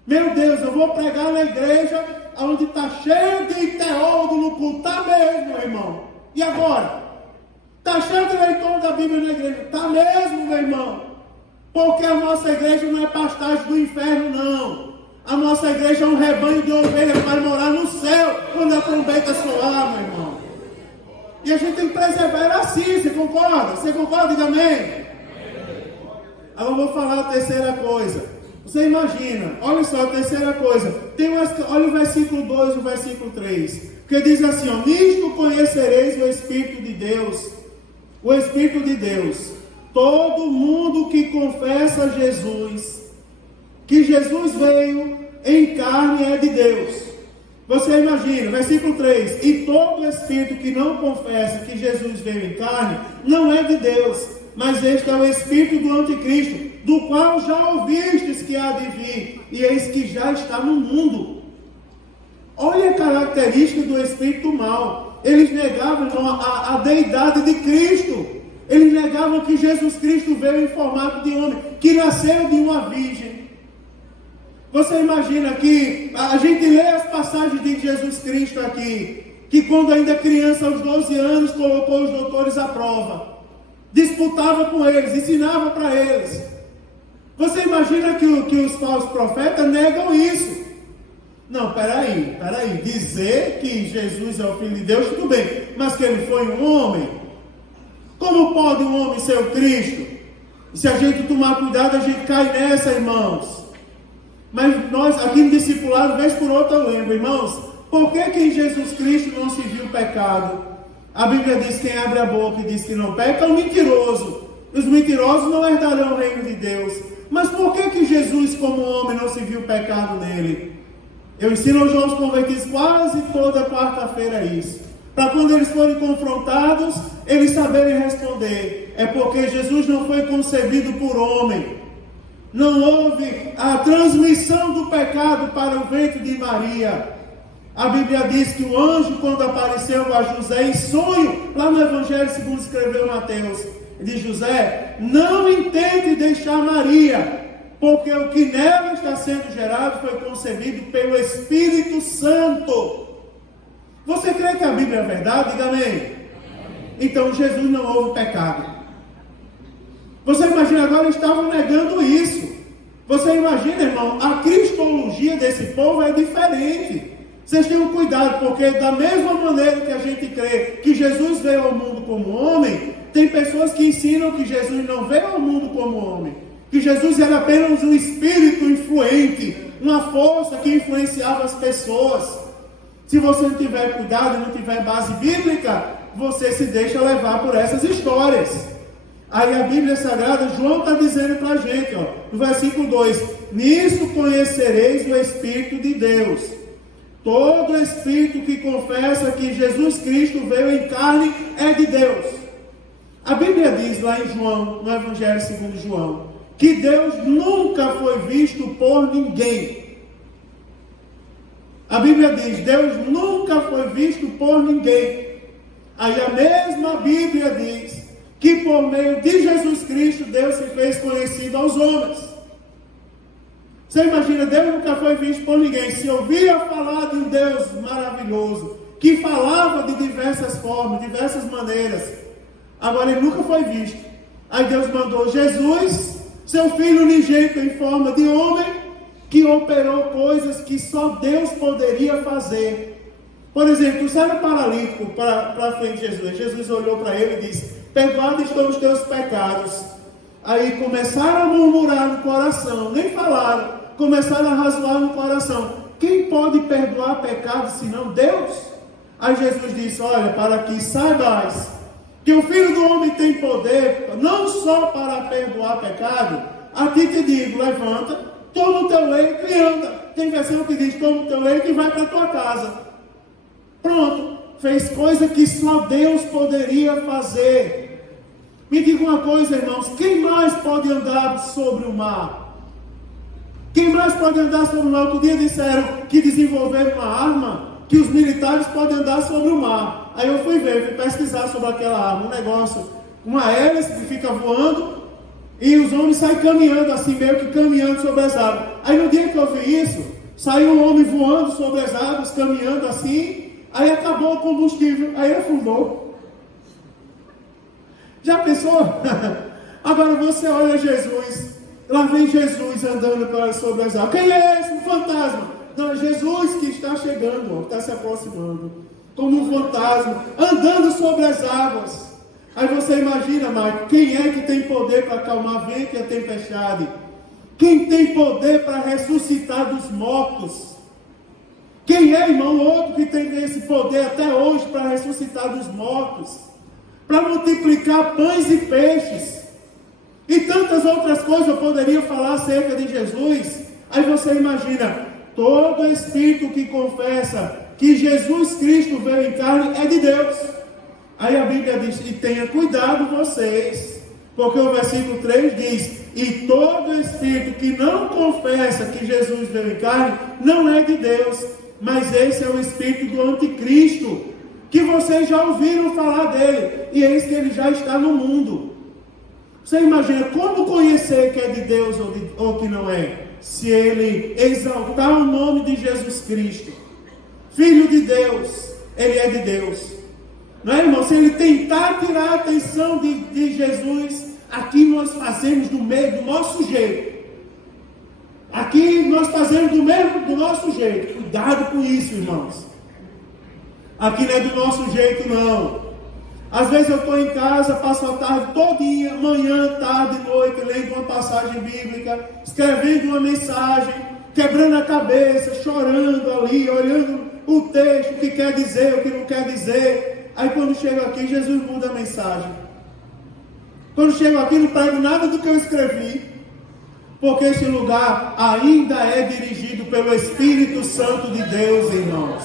Meu Deus, eu vou pregar na igreja onde está cheio de teólogo no culto. Está mesmo, meu irmão. E agora? Está cheio de leitor da Bíblia na igreja? Está mesmo, meu irmão. Porque a nossa igreja não é pastagem do inferno, não. A nossa igreja é um rebanho de ovelhas para morar no céu quando a trombeta soar, meu irmão. E a gente tem que perseverar assim, você concorda? Você concorda? Diga amém. Agora eu vou falar a terceira coisa. Você imagina, olha só a terceira coisa. Olha o versículo 2 e o versículo 3. Que diz assim, ó: nisto conhecereis o Espírito de Deus. O Espírito de Deus. Todo mundo que confessa Jesus, que Jesus veio em carne, é de Deus. Você imagina, versículo 3: e todo Espírito que não confessa que Jesus veio em carne, não é de Deus, mas este é o Espírito do Anticristo, do qual já ouvistes que há de vir, e eis que já está no mundo. Olha a característica do espírito mau. Eles negavam a deidade de Cristo. Eles negavam que Jesus Cristo veio em formato de homem, que nasceu de uma virgem. Você imagina que a gente lê as passagens de Jesus Cristo aqui, que quando ainda criança, aos 12 anos, colocou os doutores à prova, disputava com eles, ensinava para eles. Você imagina que os falsos profetas negam isso? Não, peraí, dizer que Jesus é o Filho de Deus, tudo bem, mas que ele foi um homem? Como pode um homem ser o Cristo? Se a gente tomar cuidado, a gente cai nessa, irmãos. Mas nós, aqui no discipulado, vez por outra eu lembro, irmãos, por que em Jesus Cristo não se viu pecado? A Bíblia diz que quem abre a boca e diz que não peca é um mentiroso. Os mentirosos não herdarão o reino de Deus. Mas por que Jesus, como homem, não se viu pecado nele? Eu ensino aos jovens convertidos quase toda quarta-feira isso. Para quando eles forem confrontados, eles saberem responder. É porque Jesus não foi concebido por homem. Não houve a transmissão do pecado para o ventre de Maria. A Bíblia diz que o anjo, quando apareceu a José em sonho, lá no Evangelho segundo escreveu Mateus, diz: José, não intente deixar Maria, porque o que nela está sendo gerado foi concebido pelo Espírito Santo. Você crê que a Bíblia é verdade? Diga amém. Então Jesus não houve pecado. Você imagina, agora eles estavam negando isso. Você imagina, irmão, a cristologia desse povo é diferente. Vocês tenham cuidado, porque da mesma maneira que a gente crê que Jesus veio ao mundo como homem, tem pessoas que ensinam que Jesus não veio ao mundo como homem, que Jesus era apenas um espírito influente, uma força que influenciava as pessoas. Se você não tiver cuidado, não tiver base bíblica, você se deixa levar por essas histórias. Aí a Bíblia Sagrada, João está dizendo para a gente, no versículo 2, nisto conhecereis o Espírito de Deus. Todo espírito que confessa que Jesus Cristo veio em carne é de Deus. A Bíblia diz lá em João, no Evangelho segundo João, que Deus nunca foi visto por ninguém. A Bíblia diz, Deus nunca foi visto por ninguém. Aí a mesma Bíblia diz que por meio de Jesus Cristo, Deus se fez conhecido aos homens. Você imagina, Deus nunca foi visto por ninguém. Se ouvia falar de um Deus maravilhoso, que falava de diversas formas, diversas maneiras, agora ele nunca foi visto. Aí Deus mandou Jesus, seu Filho unigênito em forma de homem, que operou coisas que só Deus poderia fazer. Por exemplo, o cego paralítico para frente de Jesus. Jesus olhou para ele e disse: perdoados estão os teus pecados. Aí começaram a murmurar no coração, nem falaram, começaram a razoar no coração: quem pode perdoar pecados senão Deus? Aí Jesus disse: olha, para que saibais que o Filho do Homem tem poder, não só para perdoar pecado, aqui te digo, levanta, toma o teu leito e anda. Tem versão que diz: toma o teu leito e vai para a tua casa. Pronto, fez coisa que só Deus poderia fazer. Me diga uma coisa, irmãos, quem mais pode andar sobre o mar? Quem mais pode andar sobre o mar? Outro dia disseram que desenvolveram uma arma, que os militares podem andar sobre o mar. Aí eu fui pesquisar sobre aquela arma, um negócio, uma hélice que fica voando, e os homens saem caminhando assim, meio que caminhando sobre as águas. Aí no dia que eu vi isso, saiu um homem voando sobre as águas, caminhando assim, aí acabou o combustível, aí afundou. Já pensou? Agora você olha Jesus, lá vem Jesus andando sobre as águas. Quem é esse? Um fantasma. Não, é Jesus que está chegando, está se aproximando, como um fantasma, andando sobre as águas. Aí você imagina, Marco, quem é que tem poder para acalmar vento e a tempestade? Quem tem poder para ressuscitar dos mortos? Quem é, irmão, outro que tem esse poder até hoje para ressuscitar dos mortos? Para multiplicar pães e peixes, e tantas outras coisas eu poderia falar acerca de Jesus. Aí você imagina, todo espírito que confessa que Jesus Cristo veio em carne é de Deus. Aí a Bíblia diz: e tenha cuidado vocês, porque o versículo 3 diz: e todo espírito que não confessa que Jesus veio em carne não é de Deus, mas esse é o espírito do anticristo. que vocês já ouviram falar dele, e eis que ele já está no mundo. Você imagina como conhecer que é de Deus ou que não é? Se ele exaltar o nome de Jesus Cristo, Filho de Deus, ele é de Deus. Não é, irmão? Se ele tentar tirar a atenção de Jesus, aqui nós fazemos do nosso jeito. Aqui nós fazemos do nosso jeito. Cuidado com isso, irmãos. Aqui não é do nosso jeito, não. Às vezes eu estou em casa, passo a tarde todinha, manhã, tarde, noite, lendo uma passagem bíblica, escrevendo uma mensagem, quebrando a cabeça, chorando ali, olhando o texto, o que quer dizer, o que não quer dizer. Aí quando chego aqui, Jesus muda a mensagem. Quando chego aqui, não prego nada do que eu escrevi, porque esse lugar ainda é dirigido pelo Espírito Santo de Deus, irmãos.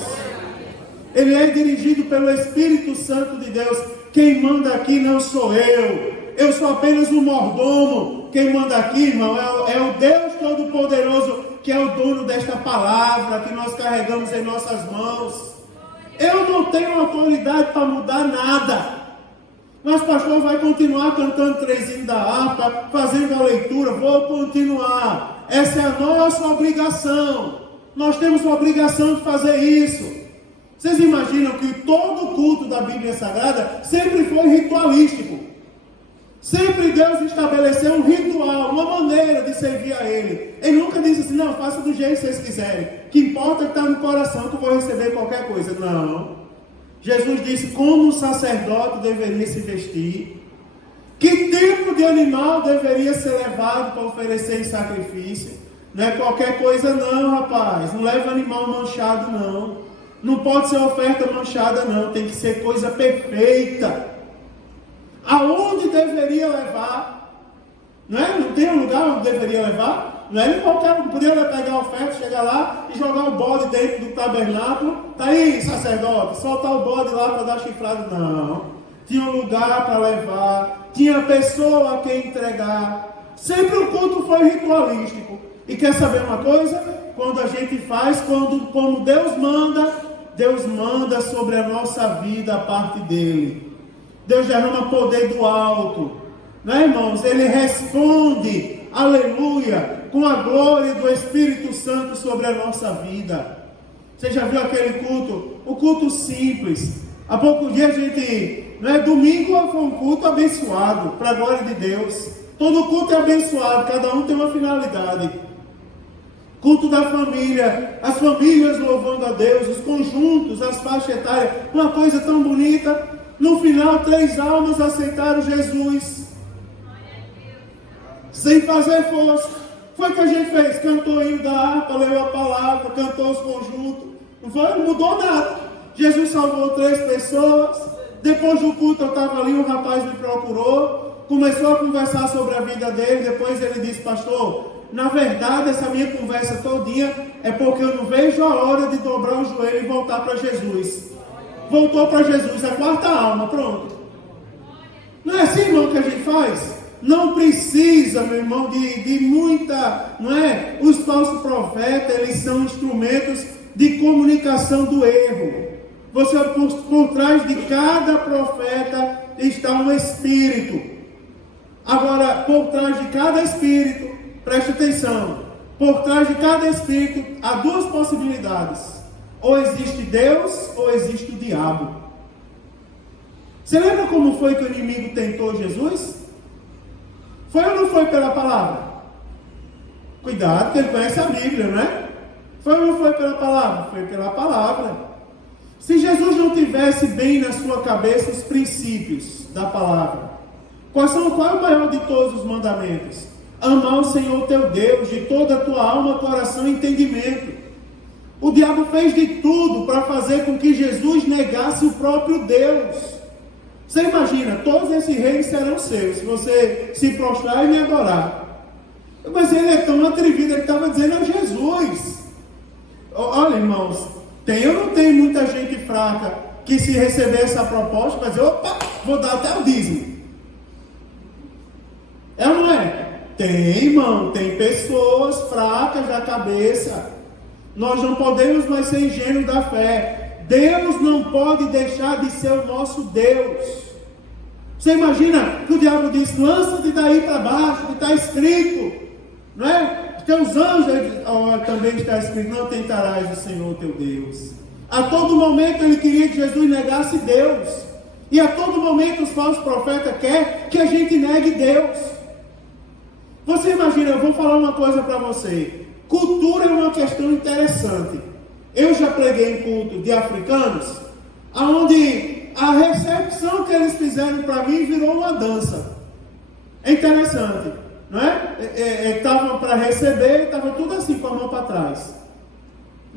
Ele é dirigido pelo Espírito Santo de Deus. Quem manda aqui não sou eu. Eu sou apenas um mordomo. Quem manda aqui, irmão, é o Deus Todo-Poderoso, que é o dono desta palavra que nós carregamos em nossas mãos. Eu não tenho autoridade para mudar nada. Mas o pastor vai continuar cantando trezinho da harpa, fazendo a leitura. Vou continuar. Essa é a nossa obrigação. Nós temos a obrigação de fazer isso. Vocês imaginam que todo o culto da Bíblia Sagrada sempre foi ritualístico. Sempre Deus estabeleceu um ritual, uma maneira de servir a Ele. Ele nunca disse assim, não, faça do jeito que vocês quiserem. O que importa é que está no coração que eu vou receber qualquer coisa. Não. Jesus disse como um sacerdote deveria se vestir. Que tipo de animal deveria ser levado para oferecer em sacrifício. Não é qualquer coisa não, rapaz. Não leva animal manchado não. Não pode ser oferta manchada não, tem que ser coisa perfeita. Aonde deveria levar? Não é? Não tem um lugar onde deveria levar? Não é? Não podia pegar a oferta, chegar lá e jogar o bode dentro do tabernáculo. Tá aí, sacerdote, soltar o bode lá para dar chifrado. Não. Tinha um lugar para levar, tinha pessoa a quem entregar. Sempre o culto foi ritualístico. E quer saber uma coisa? Quando a gente faz, como Deus manda sobre a nossa vida a parte dele. Deus derrama poder do alto. Né, irmãos? Ele responde, aleluia, com a glória do Espírito Santo sobre a nossa vida. Você já viu aquele culto? O culto simples. Há pouco dia a gente, domingo foi um culto abençoado, para a glória de Deus. Todo culto é abençoado, cada um tem uma finalidade. Culto da família, as famílias louvando a Deus, os conjuntos, as faixas etárias, uma coisa tão bonita. No final, 3 almas aceitaram Jesus, sem fazer força. Foi o que a gente fez, cantou o hino da harpa, leu a palavra, cantou os conjuntos. Não mudou nada. Jesus salvou 3 pessoas. Depois do culto eu estava ali, um rapaz me procurou, começou a conversar sobre a vida dele. Depois ele disse, pastor, na verdade, essa minha conversa todinha é porque eu não vejo a hora de dobrar o joelho e voltar para Jesus. Voltou para Jesus, a 4ª alma, pronto. Não é assim, irmão, que a gente faz? Não precisa, meu irmão, de muita, não é? Os falsos profetas, eles são instrumentos de comunicação do erro. Você, por trás de cada profeta está um espírito. Agora, por trás de cada espírito, preste atenção, por trás de cada espírito há 2 possibilidades. Ou existe Deus, ou existe o diabo. Você lembra como foi que o inimigo tentou Jesus? Foi ou não foi pela palavra? Cuidado, que ele conhece a Bíblia, não é? Foi ou não foi pela palavra? Foi pela palavra. Se Jesus não tivesse bem na sua cabeça os princípios da palavra, qual é o maior de todos os mandamentos? Amar o Senhor teu Deus de toda a tua alma, coração e entendimento. O diabo fez de tudo para fazer com que Jesus negasse o próprio Deus. Você imagina, todos esses reinos serão seus, se você se prostrar e me adorar. Mas ele é tão atrevido, ele estava dizendo a Jesus. Olha, irmãos, tem ou não tem muita gente fraca que se receber essa proposta vai dizer, opa, vou dar até o dízimo. É ou não é? Tem, irmão, tem pessoas fracas da cabeça. Nós não podemos mais ser ingênuos da fé. Deus não pode deixar de ser o nosso Deus. Você imagina que o diabo diz: lança-te daí para baixo, que está escrito, não é? Teus anjos, também está escrito: não tentarás o Senhor teu Deus. A todo momento ele queria que Jesus negasse Deus. E a todo momento os falsos profetas querem que a gente negue Deus. Você imagina, eu vou falar uma coisa para você. Cultura é uma questão interessante. Eu já preguei em culto de africanos, onde a recepção que eles fizeram para mim virou uma dança. É interessante, não é? Estavam para receber, estava tudo assim com a mão para trás.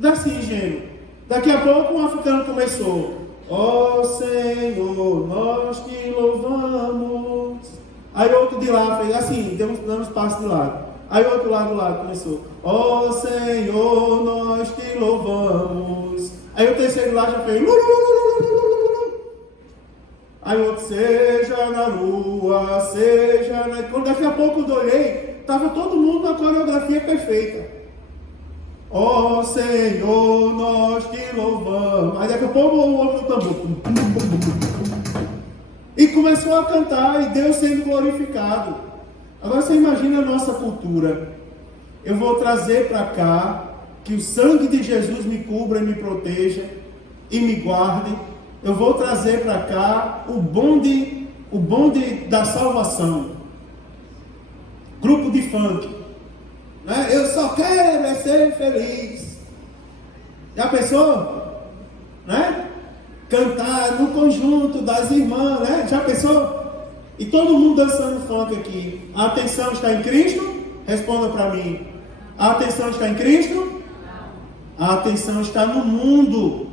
Assim, ingênuo. Daqui a pouco um africano começou: ó Senhor, nós te louvamos. Aí outro de lá fez assim, dando uns passos de lado. Aí outro lá do lado começou: ó Senhor, nós te louvamos. Aí o terceiro lá já fez: aí o outro: seja na lua, seja na... Quando daqui a pouco eu olhei, estava todo mundo na coreografia perfeita. Ó Senhor, nós te louvamos. Aí daqui a pouco o homem do tambor. E começou a cantar, e Deus sendo glorificado. Agora você imagina a nossa cultura. Eu vou trazer para cá, que o sangue de Jesus me cubra e me proteja, e me guarde. Eu vou trazer para cá o bonde da salvação. Grupo de funk. Né? Eu só quero ser feliz. Já pensou? Né? Cantar no conjunto das irmãs, né? Já pensou? E todo mundo dançando funk aqui. A atenção está em Cristo? Responda para mim. A atenção está em Cristo? A atenção está no mundo.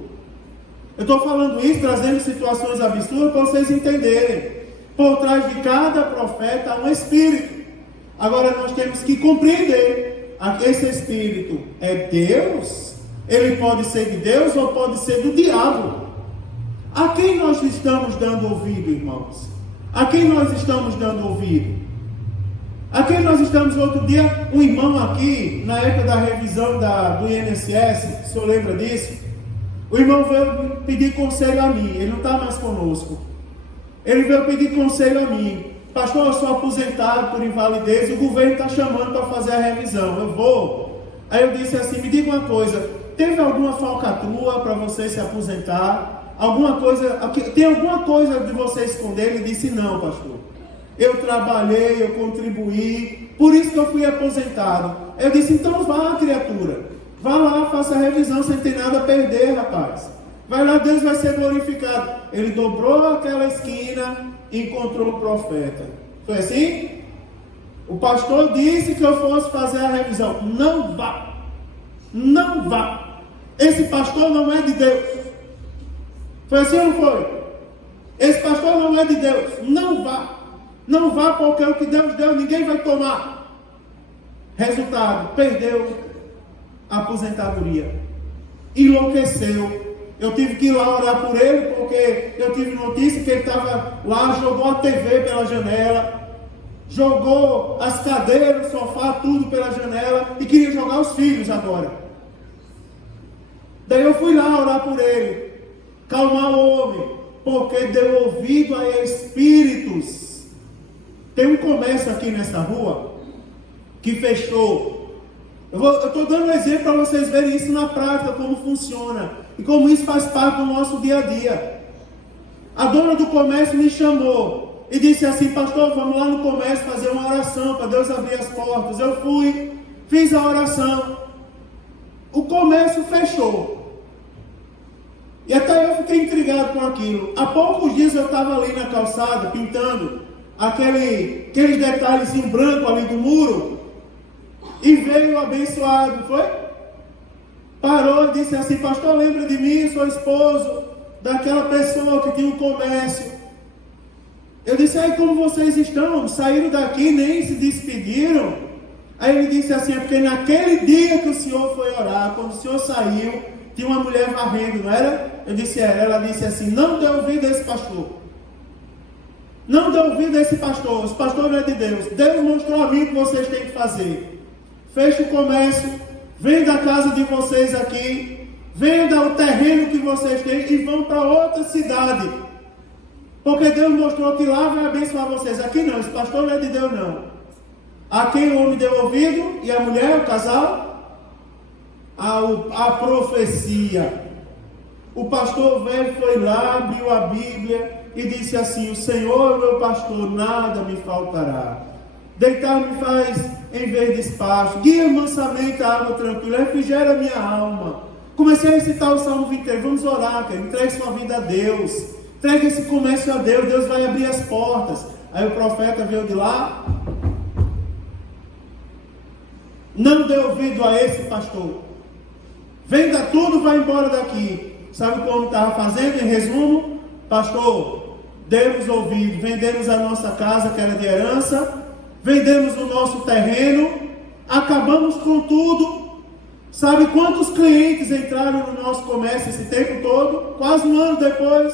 Eu estou falando isso, trazendo situações absurdas para vocês entenderem. Por trás de cada profeta há um espírito. Agora nós temos que compreender: esse espírito é Deus? Ele pode ser de Deus ou pode ser do diabo? A quem nós estamos dando ouvido, irmãos? A quem nós estamos dando ouvido? A quem nós estamos... Outro dia, um irmão aqui, na época da revisão do INSS, o senhor lembra disso? O irmão veio pedir conselho a mim, ele não está mais conosco. Ele veio pedir conselho a mim: pastor, eu sou aposentado por invalidez e o governo está chamando para fazer a revisão, eu vou. Aí eu disse assim: me diga uma coisa, teve alguma falcatrua para você se aposentar? Alguma coisa, tem alguma coisa de você esconder? Ele disse: não, pastor, eu trabalhei, eu contribuí, por isso que eu fui aposentado. Eu disse: então vá, criatura, vá lá, faça a revisão, você não tem nada a perder, rapaz. Vai lá, Deus vai ser glorificado. Ele dobrou aquela esquina e encontrou o profeta. Foi assim? O pastor disse que eu fosse fazer a revisão. Não vá. Não vá. Esse pastor não é de Deus. Foi assim ou não foi? Esse pastor não é de Deus. Não vá. Não vá, porque o que Deus deu ninguém vai tomar. Resultado: perdeu a aposentadoria. Enlouqueceu. Eu tive que ir lá orar por ele, porque eu tive notícia que ele estava lá, jogou a TV pela janela, jogou as cadeiras, o sofá, tudo pela janela, e queria jogar os filhos agora. Daí eu fui lá orar por ele, calmar o homem, porque deu ouvido a espíritos. Tem um comércio aqui nessa rua que fechou. Eu estou dando um exemplo para vocês verem isso na prática, como funciona. E como isso faz parte do nosso dia a dia. A dona do comércio me chamou e disse assim: pastor, vamos lá no comércio fazer uma oração para Deus abrir as portas. Eu fui, fiz a oração. O comércio fechou. E até eu fiquei intrigado com aquilo. Há poucos dias eu estava ali na calçada, pintando aqueles detalhezinhos brancos ali do muro. E veio o abençoado, não foi? Parou e disse assim: pastor, lembra de mim, sou esposo daquela pessoa que tinha um comércio. Eu disse: aí, como vocês estão? Saíram daqui, nem se despediram? Aí ele disse assim: é porque naquele dia que o senhor foi orar, quando o senhor saiu, tinha uma mulher varrendo, não era? Eu disse: era. Ela disse assim: não dê ouvido a esse pastor. Não dê ouvido a esse pastor. Esse pastor não é de Deus. Deus mostrou a mim o que vocês têm que fazer. Feche o comércio. Vem da casa de vocês aqui Venda o terreno que vocês têm e vão para outra cidade. Porque Deus mostrou que lá vai abençoar vocês. Aqui não, esse pastor não é de Deus não. A quem o homem deu ouvido e a mulher, o casal? A profecia. O pastor velho foi lá, abriu a Bíblia e disse assim: o Senhor é meu pastor, nada me faltará. Deitar-me faz em verdes pastos, guia mansamente a água tranquila, refrigera a minha alma. Comecei a recitar o Salmo 23, vamos orar, cara. Entregue sua vida a Deus, entregue esse comércio a Deus, Deus vai abrir as portas. Aí o profeta veio de lá, não dê ouvido a esse pastor, venda tudo, vai embora daqui. Sabe como estava fazendo? Em resumo, pastor, demos ouvido, vendemos a nossa casa que era de herança, vendemos o nosso terreno, acabamos com tudo. Sabe quantos clientes entraram no nosso comércio esse tempo todo? Quase um ano depois,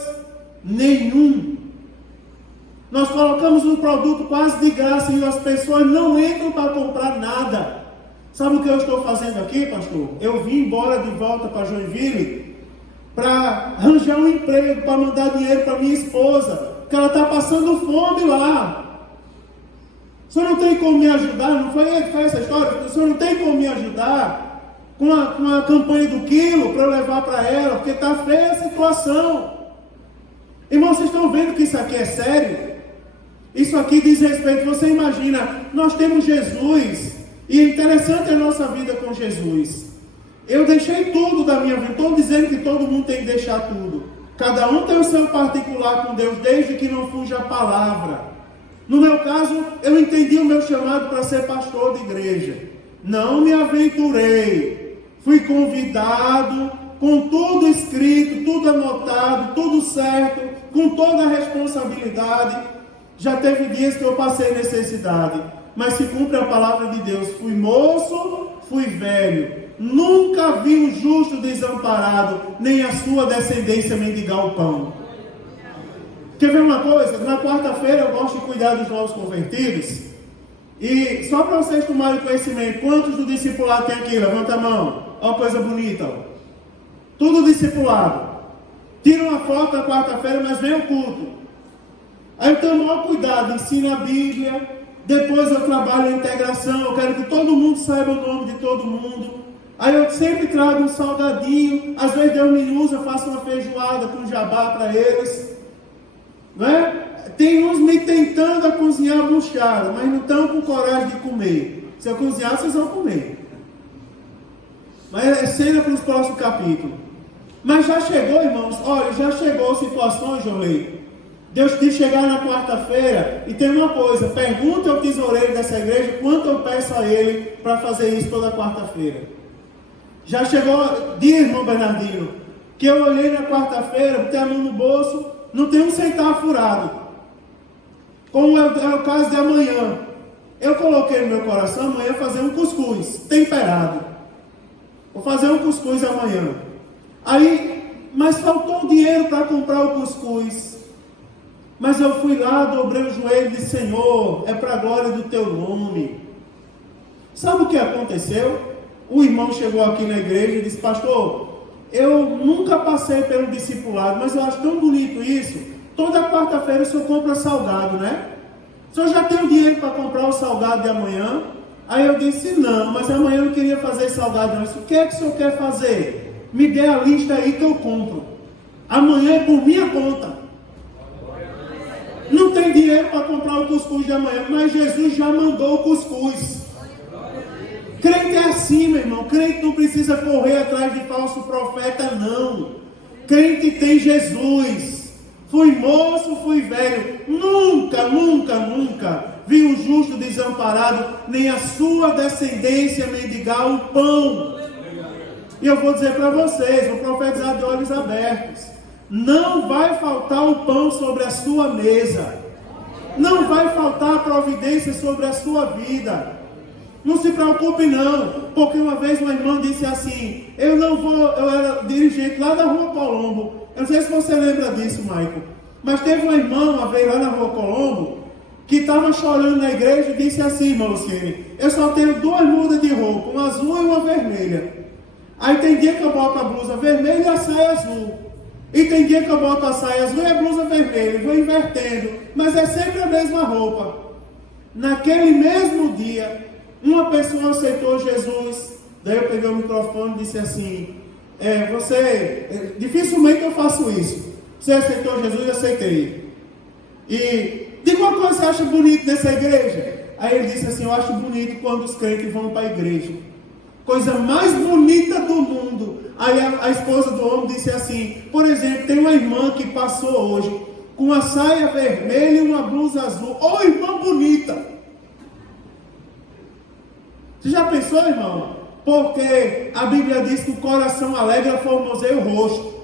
nenhum. Nós colocamos um produto quase de graça e as pessoas não entram para comprar nada. Sabe o que eu estou fazendo aqui, pastor? Eu vim embora de volta para Joinville para arranjar um emprego, para mandar dinheiro para minha esposa, que ela está passando fome lá. O senhor não tem como me ajudar? Não foi ele que fez essa história? O senhor não tem como me ajudar com a campanha do quilo para eu levar para ela, porque está feia a situação. Irmão, vocês estão vendo que isso aqui é sério? Isso aqui diz respeito, você imagina, nós temos Jesus, e é interessante a nossa vida com Jesus. Eu deixei tudo da minha vida, estou dizendo que todo mundo tem que deixar tudo. Cada um tem o seu particular com Deus, desde que não fuja a palavra. No meu caso, eu entendi o meu chamado para ser pastor de igreja. Não me aventurei. Fui convidado, com tudo escrito, tudo anotado, tudo certo, com toda a responsabilidade. Já teve dias que eu passei necessidade, mas se cumpre a palavra de Deus. Fui moço, fui velho. Nunca vi um justo desamparado, nem a sua descendência mendigar o pão. Quer ver uma coisa? Na quarta-feira eu gosto de cuidar dos novos convertidos. E só para vocês tomarem conhecimento, quantos do discipulado tem aqui? Levanta a mão. Olha que coisa bonita. Ó. Tudo discipulado. Tira uma foto na quarta-feira, mas vem o culto. Aí eu tenho o maior cuidado, ensino a Bíblia. Depois eu trabalho a integração. Eu quero que todo mundo saiba o nome de todo mundo. Aí eu sempre trago um salgadinho. Às vezes Deus me usa, faço uma feijoada com jabá para eles. Não é? Tem uns me tentando a cozinhar buchada, mas não estão com coragem de comer. Se eu cozinhar, vocês vão comer. Mas é cena para os próximos capítulos. Mas já chegou, irmãos, olha, já chegou situações, Jolei. Deus diz chegar na quarta-feira e tem uma coisa, pergunta ao tesoureiro dessa igreja quanto eu peço a ele para fazer isso toda quarta-feira. Já chegou dia, irmão Bernardino, que eu olhei na quarta-feira, botei a mão no bolso, não tem um centavo furado. Como é o caso de amanhã. Eu coloquei no meu coração amanhã fazer um cuscuz temperado. Vou fazer um cuscuz amanhã. Aí, mas faltou o dinheiro para comprar o cuscuz. Mas eu fui lá, dobrei o joelho e disse: Senhor, é para a glória do teu nome. Sabe o que aconteceu? O irmão chegou aqui na igreja e disse: pastor, eu nunca passei pelo discipulado, mas eu acho tão bonito isso. Toda quarta-feira o senhor compra salgado, né? O senhor já tem o dinheiro para comprar o salgado de amanhã? Aí eu disse: não, mas amanhã eu não queria fazer salgado não. O que é que o senhor quer fazer? Me dê a lista aí que eu compro. Amanhã é por minha conta. Não tem dinheiro para comprar o cuscuz de amanhã, mas Jesus já mandou o cuscuz. Crente é assim, meu irmão. Crente não precisa correr atrás de falso profeta, não. Crente tem Jesus. Fui moço, fui velho. Nunca, nunca, nunca vi um justo desamparado, nem a sua descendência mendigar o pão. E eu vou dizer para vocês, vou profetizar de olhos abertos. Não vai faltar o pão sobre a sua mesa. Não vai faltar providência sobre a sua vida. Não se preocupe não, porque uma vez uma irmã disse assim: eu era dirigente lá da Rua Colombo. Eu não sei se você lembra disso, Maico, mas teve uma irmã uma vez lá na Rua Colombo que estava chorando na igreja e disse assim: irmã Luciene, eu só tenho 2 mudas de roupa, uma azul e uma vermelha. Aí tem dia que eu boto a blusa vermelha e a saia azul. E tem dia que eu boto a saia azul e a blusa vermelha. Vou invertendo. Mas é sempre a mesma roupa. Naquele mesmo dia, uma pessoa aceitou Jesus. Daí eu peguei o microfone e disse assim: dificilmente eu faço isso. Você aceitou Jesus? Eu aceitei. E diga uma coisa, você acha bonito nessa igreja? Aí ele disse assim: eu acho bonito quando os crentes vão para a igreja. Coisa mais bonita do mundo. Aí a esposa do homem disse assim: por exemplo, tem uma irmã que passou hoje com uma saia vermelha e uma blusa azul. Ô, irmã bonita! Você já pensou, irmão? Porque a Bíblia diz que o coração alegra formoseia o rosto.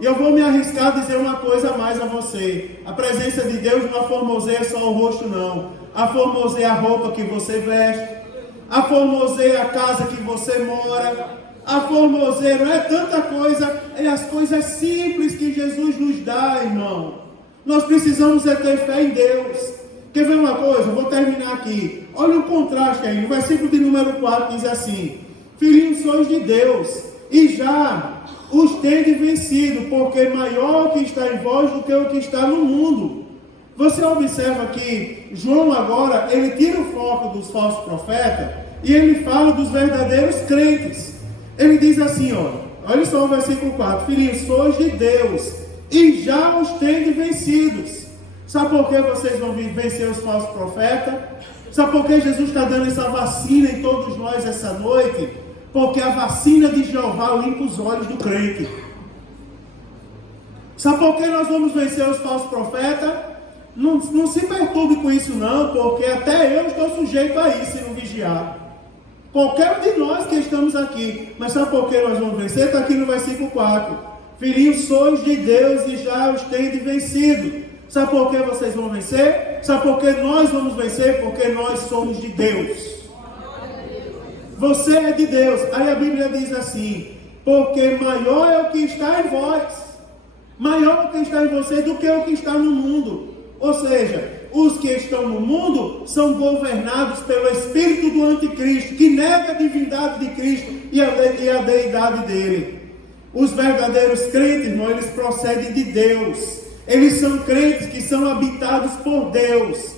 E eu vou me arriscar a dizer uma coisa a mais a você: a presença de Deus não formoseia só o rosto, não. A formoseia a roupa que você veste, a formoseia a casa que você mora, a formoseia não é tanta coisa, é as coisas simples que Jesus nos dá, irmão. Nós precisamos ter fé em Deus. Quer ver uma coisa? Eu vou terminar aqui. Olha o contraste aí. No versículo de número 4 diz assim: filhinhos sois de Deus, e já os tendes vencido, porque maior o que está em vós do que o que está no mundo. Você observa que João agora, ele tira o foco dos falsos profetas, e ele fala dos verdadeiros crentes. Ele diz assim, olha só o versículo 4: filhinhos sois de Deus, e já os tendes vencidos. Sabe por que vocês vão vencer os falsos profetas? Sabe por que Jesus está dando essa vacina em todos nós essa noite? Porque a vacina de Jeová limpa os olhos do crente. Sabe por que nós vamos vencer os falsos profetas? Não se perturbe com isso não, porque até eu estou sujeito a isso se não vigiar. Qualquer um de nós que estamos aqui. Mas sabe por que nós vamos vencer? Está aqui no versículo 4. Filhinhos sois de Deus e já os tendes vencido. Sabe por que vocês vão vencer? Sabe por que nós vamos vencer? Porque nós somos de Deus. Você é de Deus. Aí a Bíblia diz assim: porque maior é o que está em vós, maior é o que está em você do que o que está no mundo. Ou seja, os que estão no mundo são governados pelo espírito do anticristo, que nega a divindade de Cristo e a deidade dele. Os verdadeiros crentes, irmão, eles procedem de Deus. Eles são crentes que são habitados por Deus.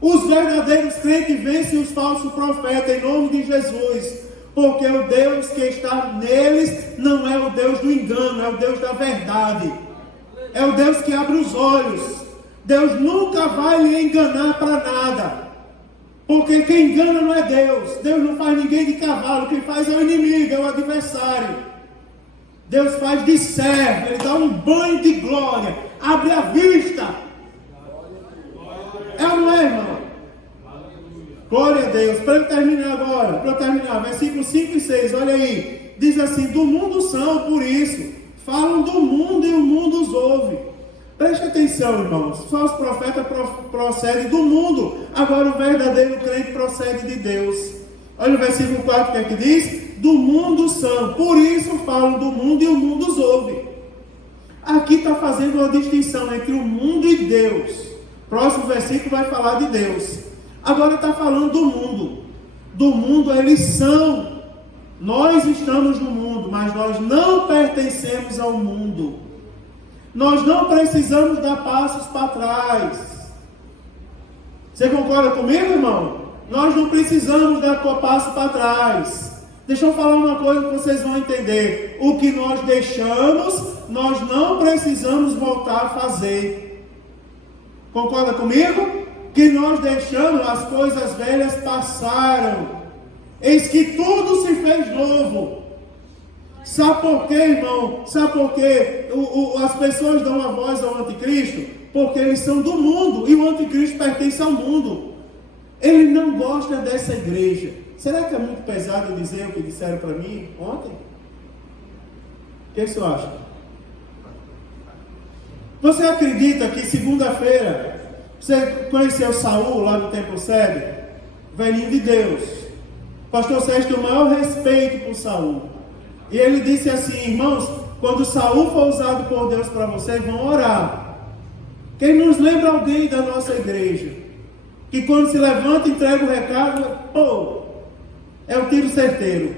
Os verdadeiros crentes vencem os falsos profetas em nome de Jesus, porque o Deus que está neles não é o Deus do engano, é o Deus da verdade, é o Deus que abre os olhos. Deus nunca vai lhe enganar para nada, porque quem engana não é Deus. Deus não faz ninguém de cavalo, quem faz é o inimigo, é o adversário. Deus faz de servo, Ele dá um banho de glória, abre a vista. É ou não é, irmão? Glória a Deus. Para eu terminar, versículos 5 e 6, olha aí. Diz assim: do mundo são, por isso, falam do mundo e o mundo os ouve. Preste atenção, irmãos. Só os profetas procedem do mundo. Agora o verdadeiro crente procede de Deus. Olha o versículo 4, o que é que diz? Do mundo são, por isso falam do mundo e o mundo os ouve. Aqui está fazendo uma distinção entre o mundo e Deus. Próximo versículo vai falar de Deus. Agora está falando do mundo. Do mundo eles são. Nós estamos no mundo, mas nós não pertencemos ao mundo. Nós não precisamos dar passos para trás. Você concorda comigo, irmão? Nós não precisamos dar passo para trás. Deixa eu falar uma coisa que vocês vão entender. O que nós deixamos, nós não precisamos voltar a fazer. Concorda comigo? Que nós deixamos, as coisas velhas passaram. Eis que tudo se fez novo. Sabe por quê, irmão? Sabe por quê? As pessoas dão a voz ao anticristo? Porque eles são do mundo. E o anticristo pertence ao mundo. Ele não gosta dessa igreja. Será que é muito pesado dizer o que disseram para mim ontem? O que você acha? Você acredita que segunda-feira você conheceu Saul lá no templo sede? Velhinho de Deus. Pastor Sérgio tem o maior respeito por Saul. E ele disse assim: irmãos, quando Saul for usado por Deus para vocês, vão orar. Quem nos lembra alguém da nossa igreja que quando se levanta entrega o recado, é o tiro certeiro.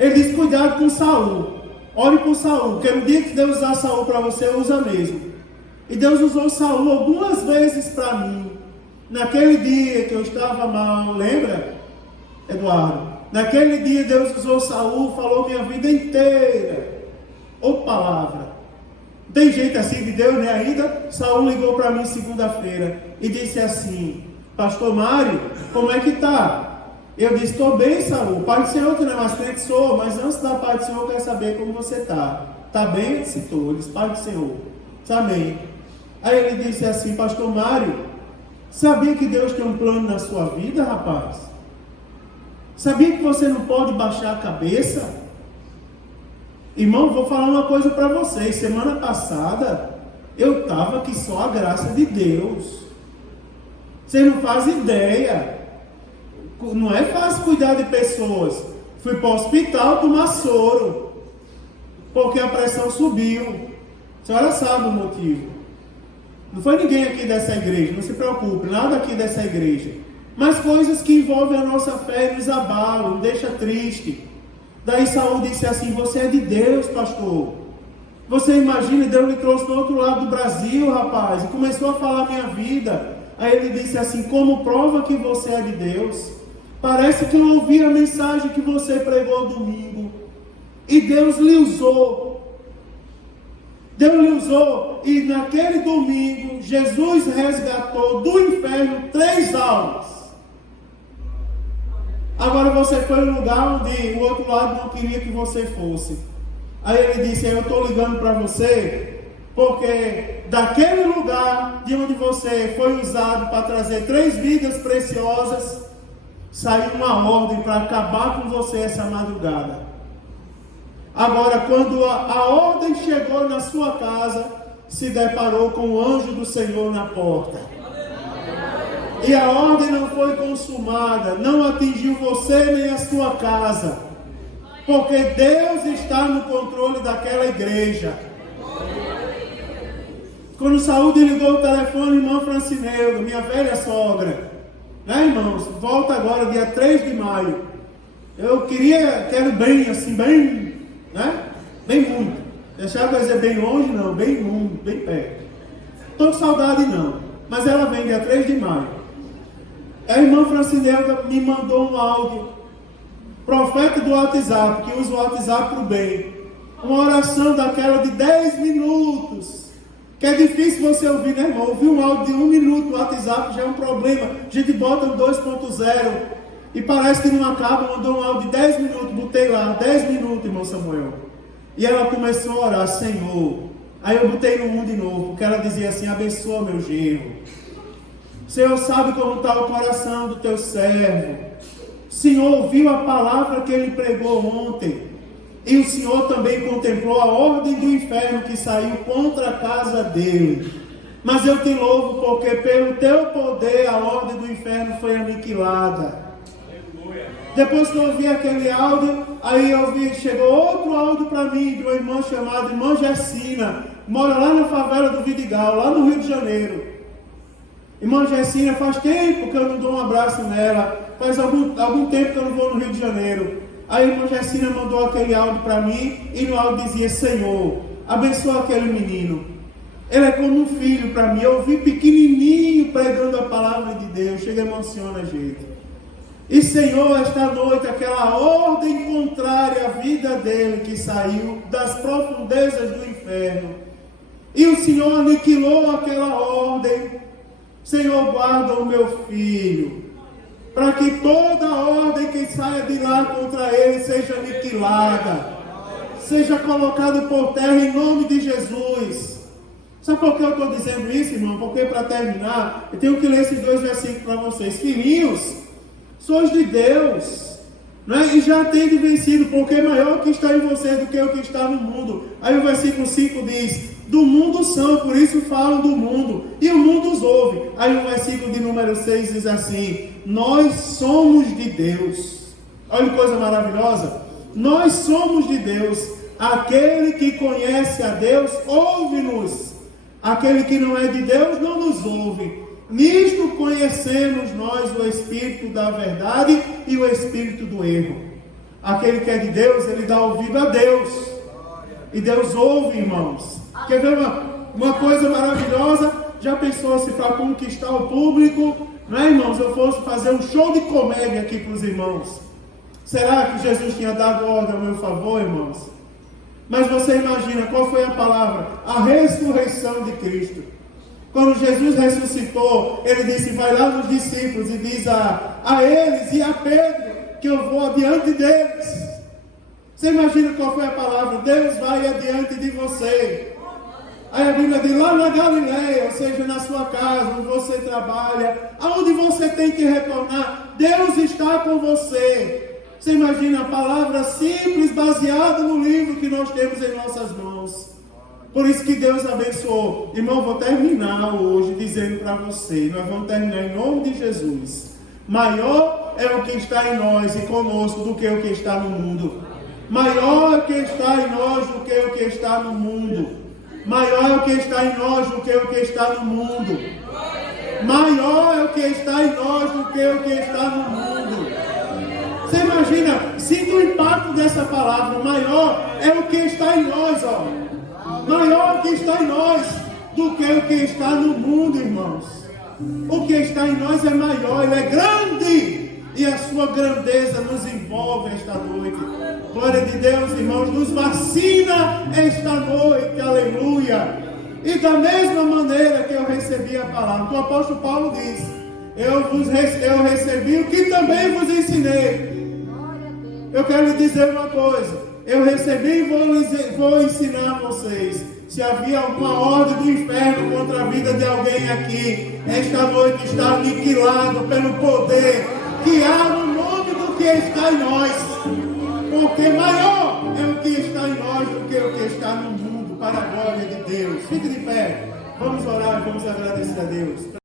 Ele diz: cuidado com Saul. Ore por Saul, porque no dia que Deus usar Saul para você, usa mesmo. E Deus usou Saul algumas vezes para mim. Naquele dia que eu estava mal, lembra, Eduardo? Naquele dia Deus usou Saul, falou minha vida inteira. Ô palavra! Tem jeito assim de Deus, né? Ainda Saul ligou para mim segunda-feira e disse assim: Pastor Mário, como é que tá? Eu disse: estou bem, Saul. Pai do Senhor, que não é mais crente, sou, mas antes da Pai do Senhor, eu quero saber como você está. Está bem? Ele citou. Ele disse: Pai do Senhor. Amém. Aí ele disse assim: Pastor Mário, sabia que Deus tem um plano na sua vida, rapaz? Sabia que você não pode baixar a cabeça? Irmão, vou falar uma coisa para vocês. Semana passada, eu estava aqui só a graça de Deus. Você não faz ideia. Não é fácil cuidar de pessoas. Fui para o hospital tomar soro, porque a pressão subiu. A senhora sabe o motivo. Não foi ninguém aqui dessa igreja, não se preocupe, nada aqui dessa igreja. Mas coisas que envolvem a nossa fé nos abalam, nos deixa triste. Daí Saul disse assim: você é de Deus, pastor. Você imagina, Deus me trouxe do outro lado do Brasil, rapaz, e começou a falar a minha vida. Aí ele disse assim: como prova que você é de Deus? Parece que eu ouvi a mensagem que você pregou domingo. E Deus lhe usou. Deus lhe usou. E naquele domingo, Jesus resgatou do inferno 3 almas. Agora você foi no lugar onde o outro lado não queria que você fosse. Aí ele disse: eu estou ligando para você, porque daquele lugar de onde você foi usado para trazer 3 vidas preciosas, saiu uma ordem para acabar com você essa madrugada. Agora, quando a ordem chegou na sua casa, se deparou com o anjo do Senhor na porta. E a ordem não foi consumada, não atingiu você nem a sua casa, porque Deus está no controle daquela igreja. Quando Saúl ligou o telefone, irmã Francineudo, minha velha sogra, né, irmãos? Volta agora, dia 3 de maio. Eu quero bem, assim, bem, né? Bem muito. Deixar para dizer bem longe, não, bem muito, bem perto. Estou com saudade, não. Mas ela vem dia 3 de maio. A irmã Francineuda me mandou um áudio. Profeta do WhatsApp, que usa o WhatsApp para o bem. Uma oração daquela de 10 minutos. Que é difícil você ouvir, né, irmão? Ouvir um áudio de 1 minuto no WhatsApp já é um problema. A gente bota no 2.0 e parece que não acaba. Mandou um áudio de 10 minutos. Botei lá, 10 minutos, irmão Samuel. E ela começou a orar: Senhor. Aí eu botei no 1 de novo, porque ela dizia assim: abençoa meu genro. O Senhor sabe como está o coração do teu servo. O Senhor ouviu a palavra que ele pregou ontem. E o Senhor também contemplou a ordem do inferno que saiu contra a casa dele. Mas eu te louvo, porque pelo teu poder a ordem do inferno foi aniquilada. Depois que eu ouvi aquele áudio, aí chegou outro áudio para mim, de uma irmã chamada irmã Gessina, mora lá na favela do Vidigal, lá no Rio de Janeiro. Irmã Gessina, faz tempo que eu não dou um abraço nela, faz algum tempo que eu não vou no Rio de Janeiro. Aí a irmã Gessina mandou aquele áudio para mim, e no áudio dizia: Senhor, abençoa aquele menino. Ele é como um filho para mim. Eu ouvi pequenininho pregando a palavra de Deus, chega e emociona a gente. E Senhor, esta noite, aquela ordem contrária à vida dele, que saiu das profundezas do inferno, e o Senhor aniquilou aquela ordem. Senhor, guarda o meu filho, para que toda ordem que saia de lá contra ele seja aniquilada, seja colocado por terra em nome de Jesus. Sabe por que eu estou dizendo isso, irmão? Porque, para terminar, eu tenho que ler esses 2 versículos para vocês. Filhinhos, sois de Deus, né? E já tende vencido, porque maior o que está em vocês do que o que está no mundo. Aí o versículo 5 diz: do mundo são, por isso falam do mundo, e o mundo os ouve. Aí o versículo de número 6 diz assim: nós somos de Deus. Olha que coisa maravilhosa. Nós somos de Deus. Aquele que conhece a Deus, ouve-nos. Aquele que não é de Deus, não nos ouve. Nisto conhecemos nós o Espírito da verdade e o Espírito do erro. Aquele que é de Deus, ele dá ouvido a Deus. E Deus ouve, irmãos. Quer ver uma coisa maravilhosa? Já pensou se para conquistar o público, né, irmãos, eu fosse fazer um show de comédia aqui para os irmãos? Será que Jesus tinha dado ordem ao meu favor, irmãos? Mas você imagina qual foi a palavra? A ressurreição de Cristo. Quando Jesus ressuscitou, ele disse, vai lá nos discípulos e diz a eles e a Pedro, que eu vou adiante deles. Você imagina qual foi a palavra? Deus vai adiante de você. Aí a Bíblia diz, lá na Galileia, ou seja, na sua casa, onde você trabalha, aonde você tem que retornar, Deus está com você. Você imagina a palavra simples, baseada no livro que nós temos em nossas mãos. Por isso que Deus abençoou. Irmão, vou terminar hoje dizendo para você, nós vamos terminar em nome de Jesus. Maior é o que está em nós e conosco do que o que está no mundo. Maior é o que está em nós do que o que está no mundo. Maior é o que está em nós do que o que está no mundo. Maior é o que está em nós do que o que está no mundo. Você imagina, sinta o impacto dessa palavra. Maior é o que está em nós, ó. Maior é o que está em nós do que o que está no mundo, irmãos. O que está em nós é maior, ele é grande. E a sua grandeza nos envolve esta noite. Glória de Deus, irmãos, nos vacina esta noite, aleluia. E da mesma maneira que eu recebi a palavra, o apóstolo Paulo diz, eu recebi o que também vos ensinei. Eu quero lhe dizer uma coisa, eu recebi e vou ensinar a vocês. Se havia alguma ordem do inferno contra a vida de alguém aqui, esta noite está aniquilado pelo poder que há no nome do que está em nós. Porque maior é o que está em nós do que o que está no mundo, para a glória de Deus. Fique de pé, vamos orar e vamos agradecer a Deus.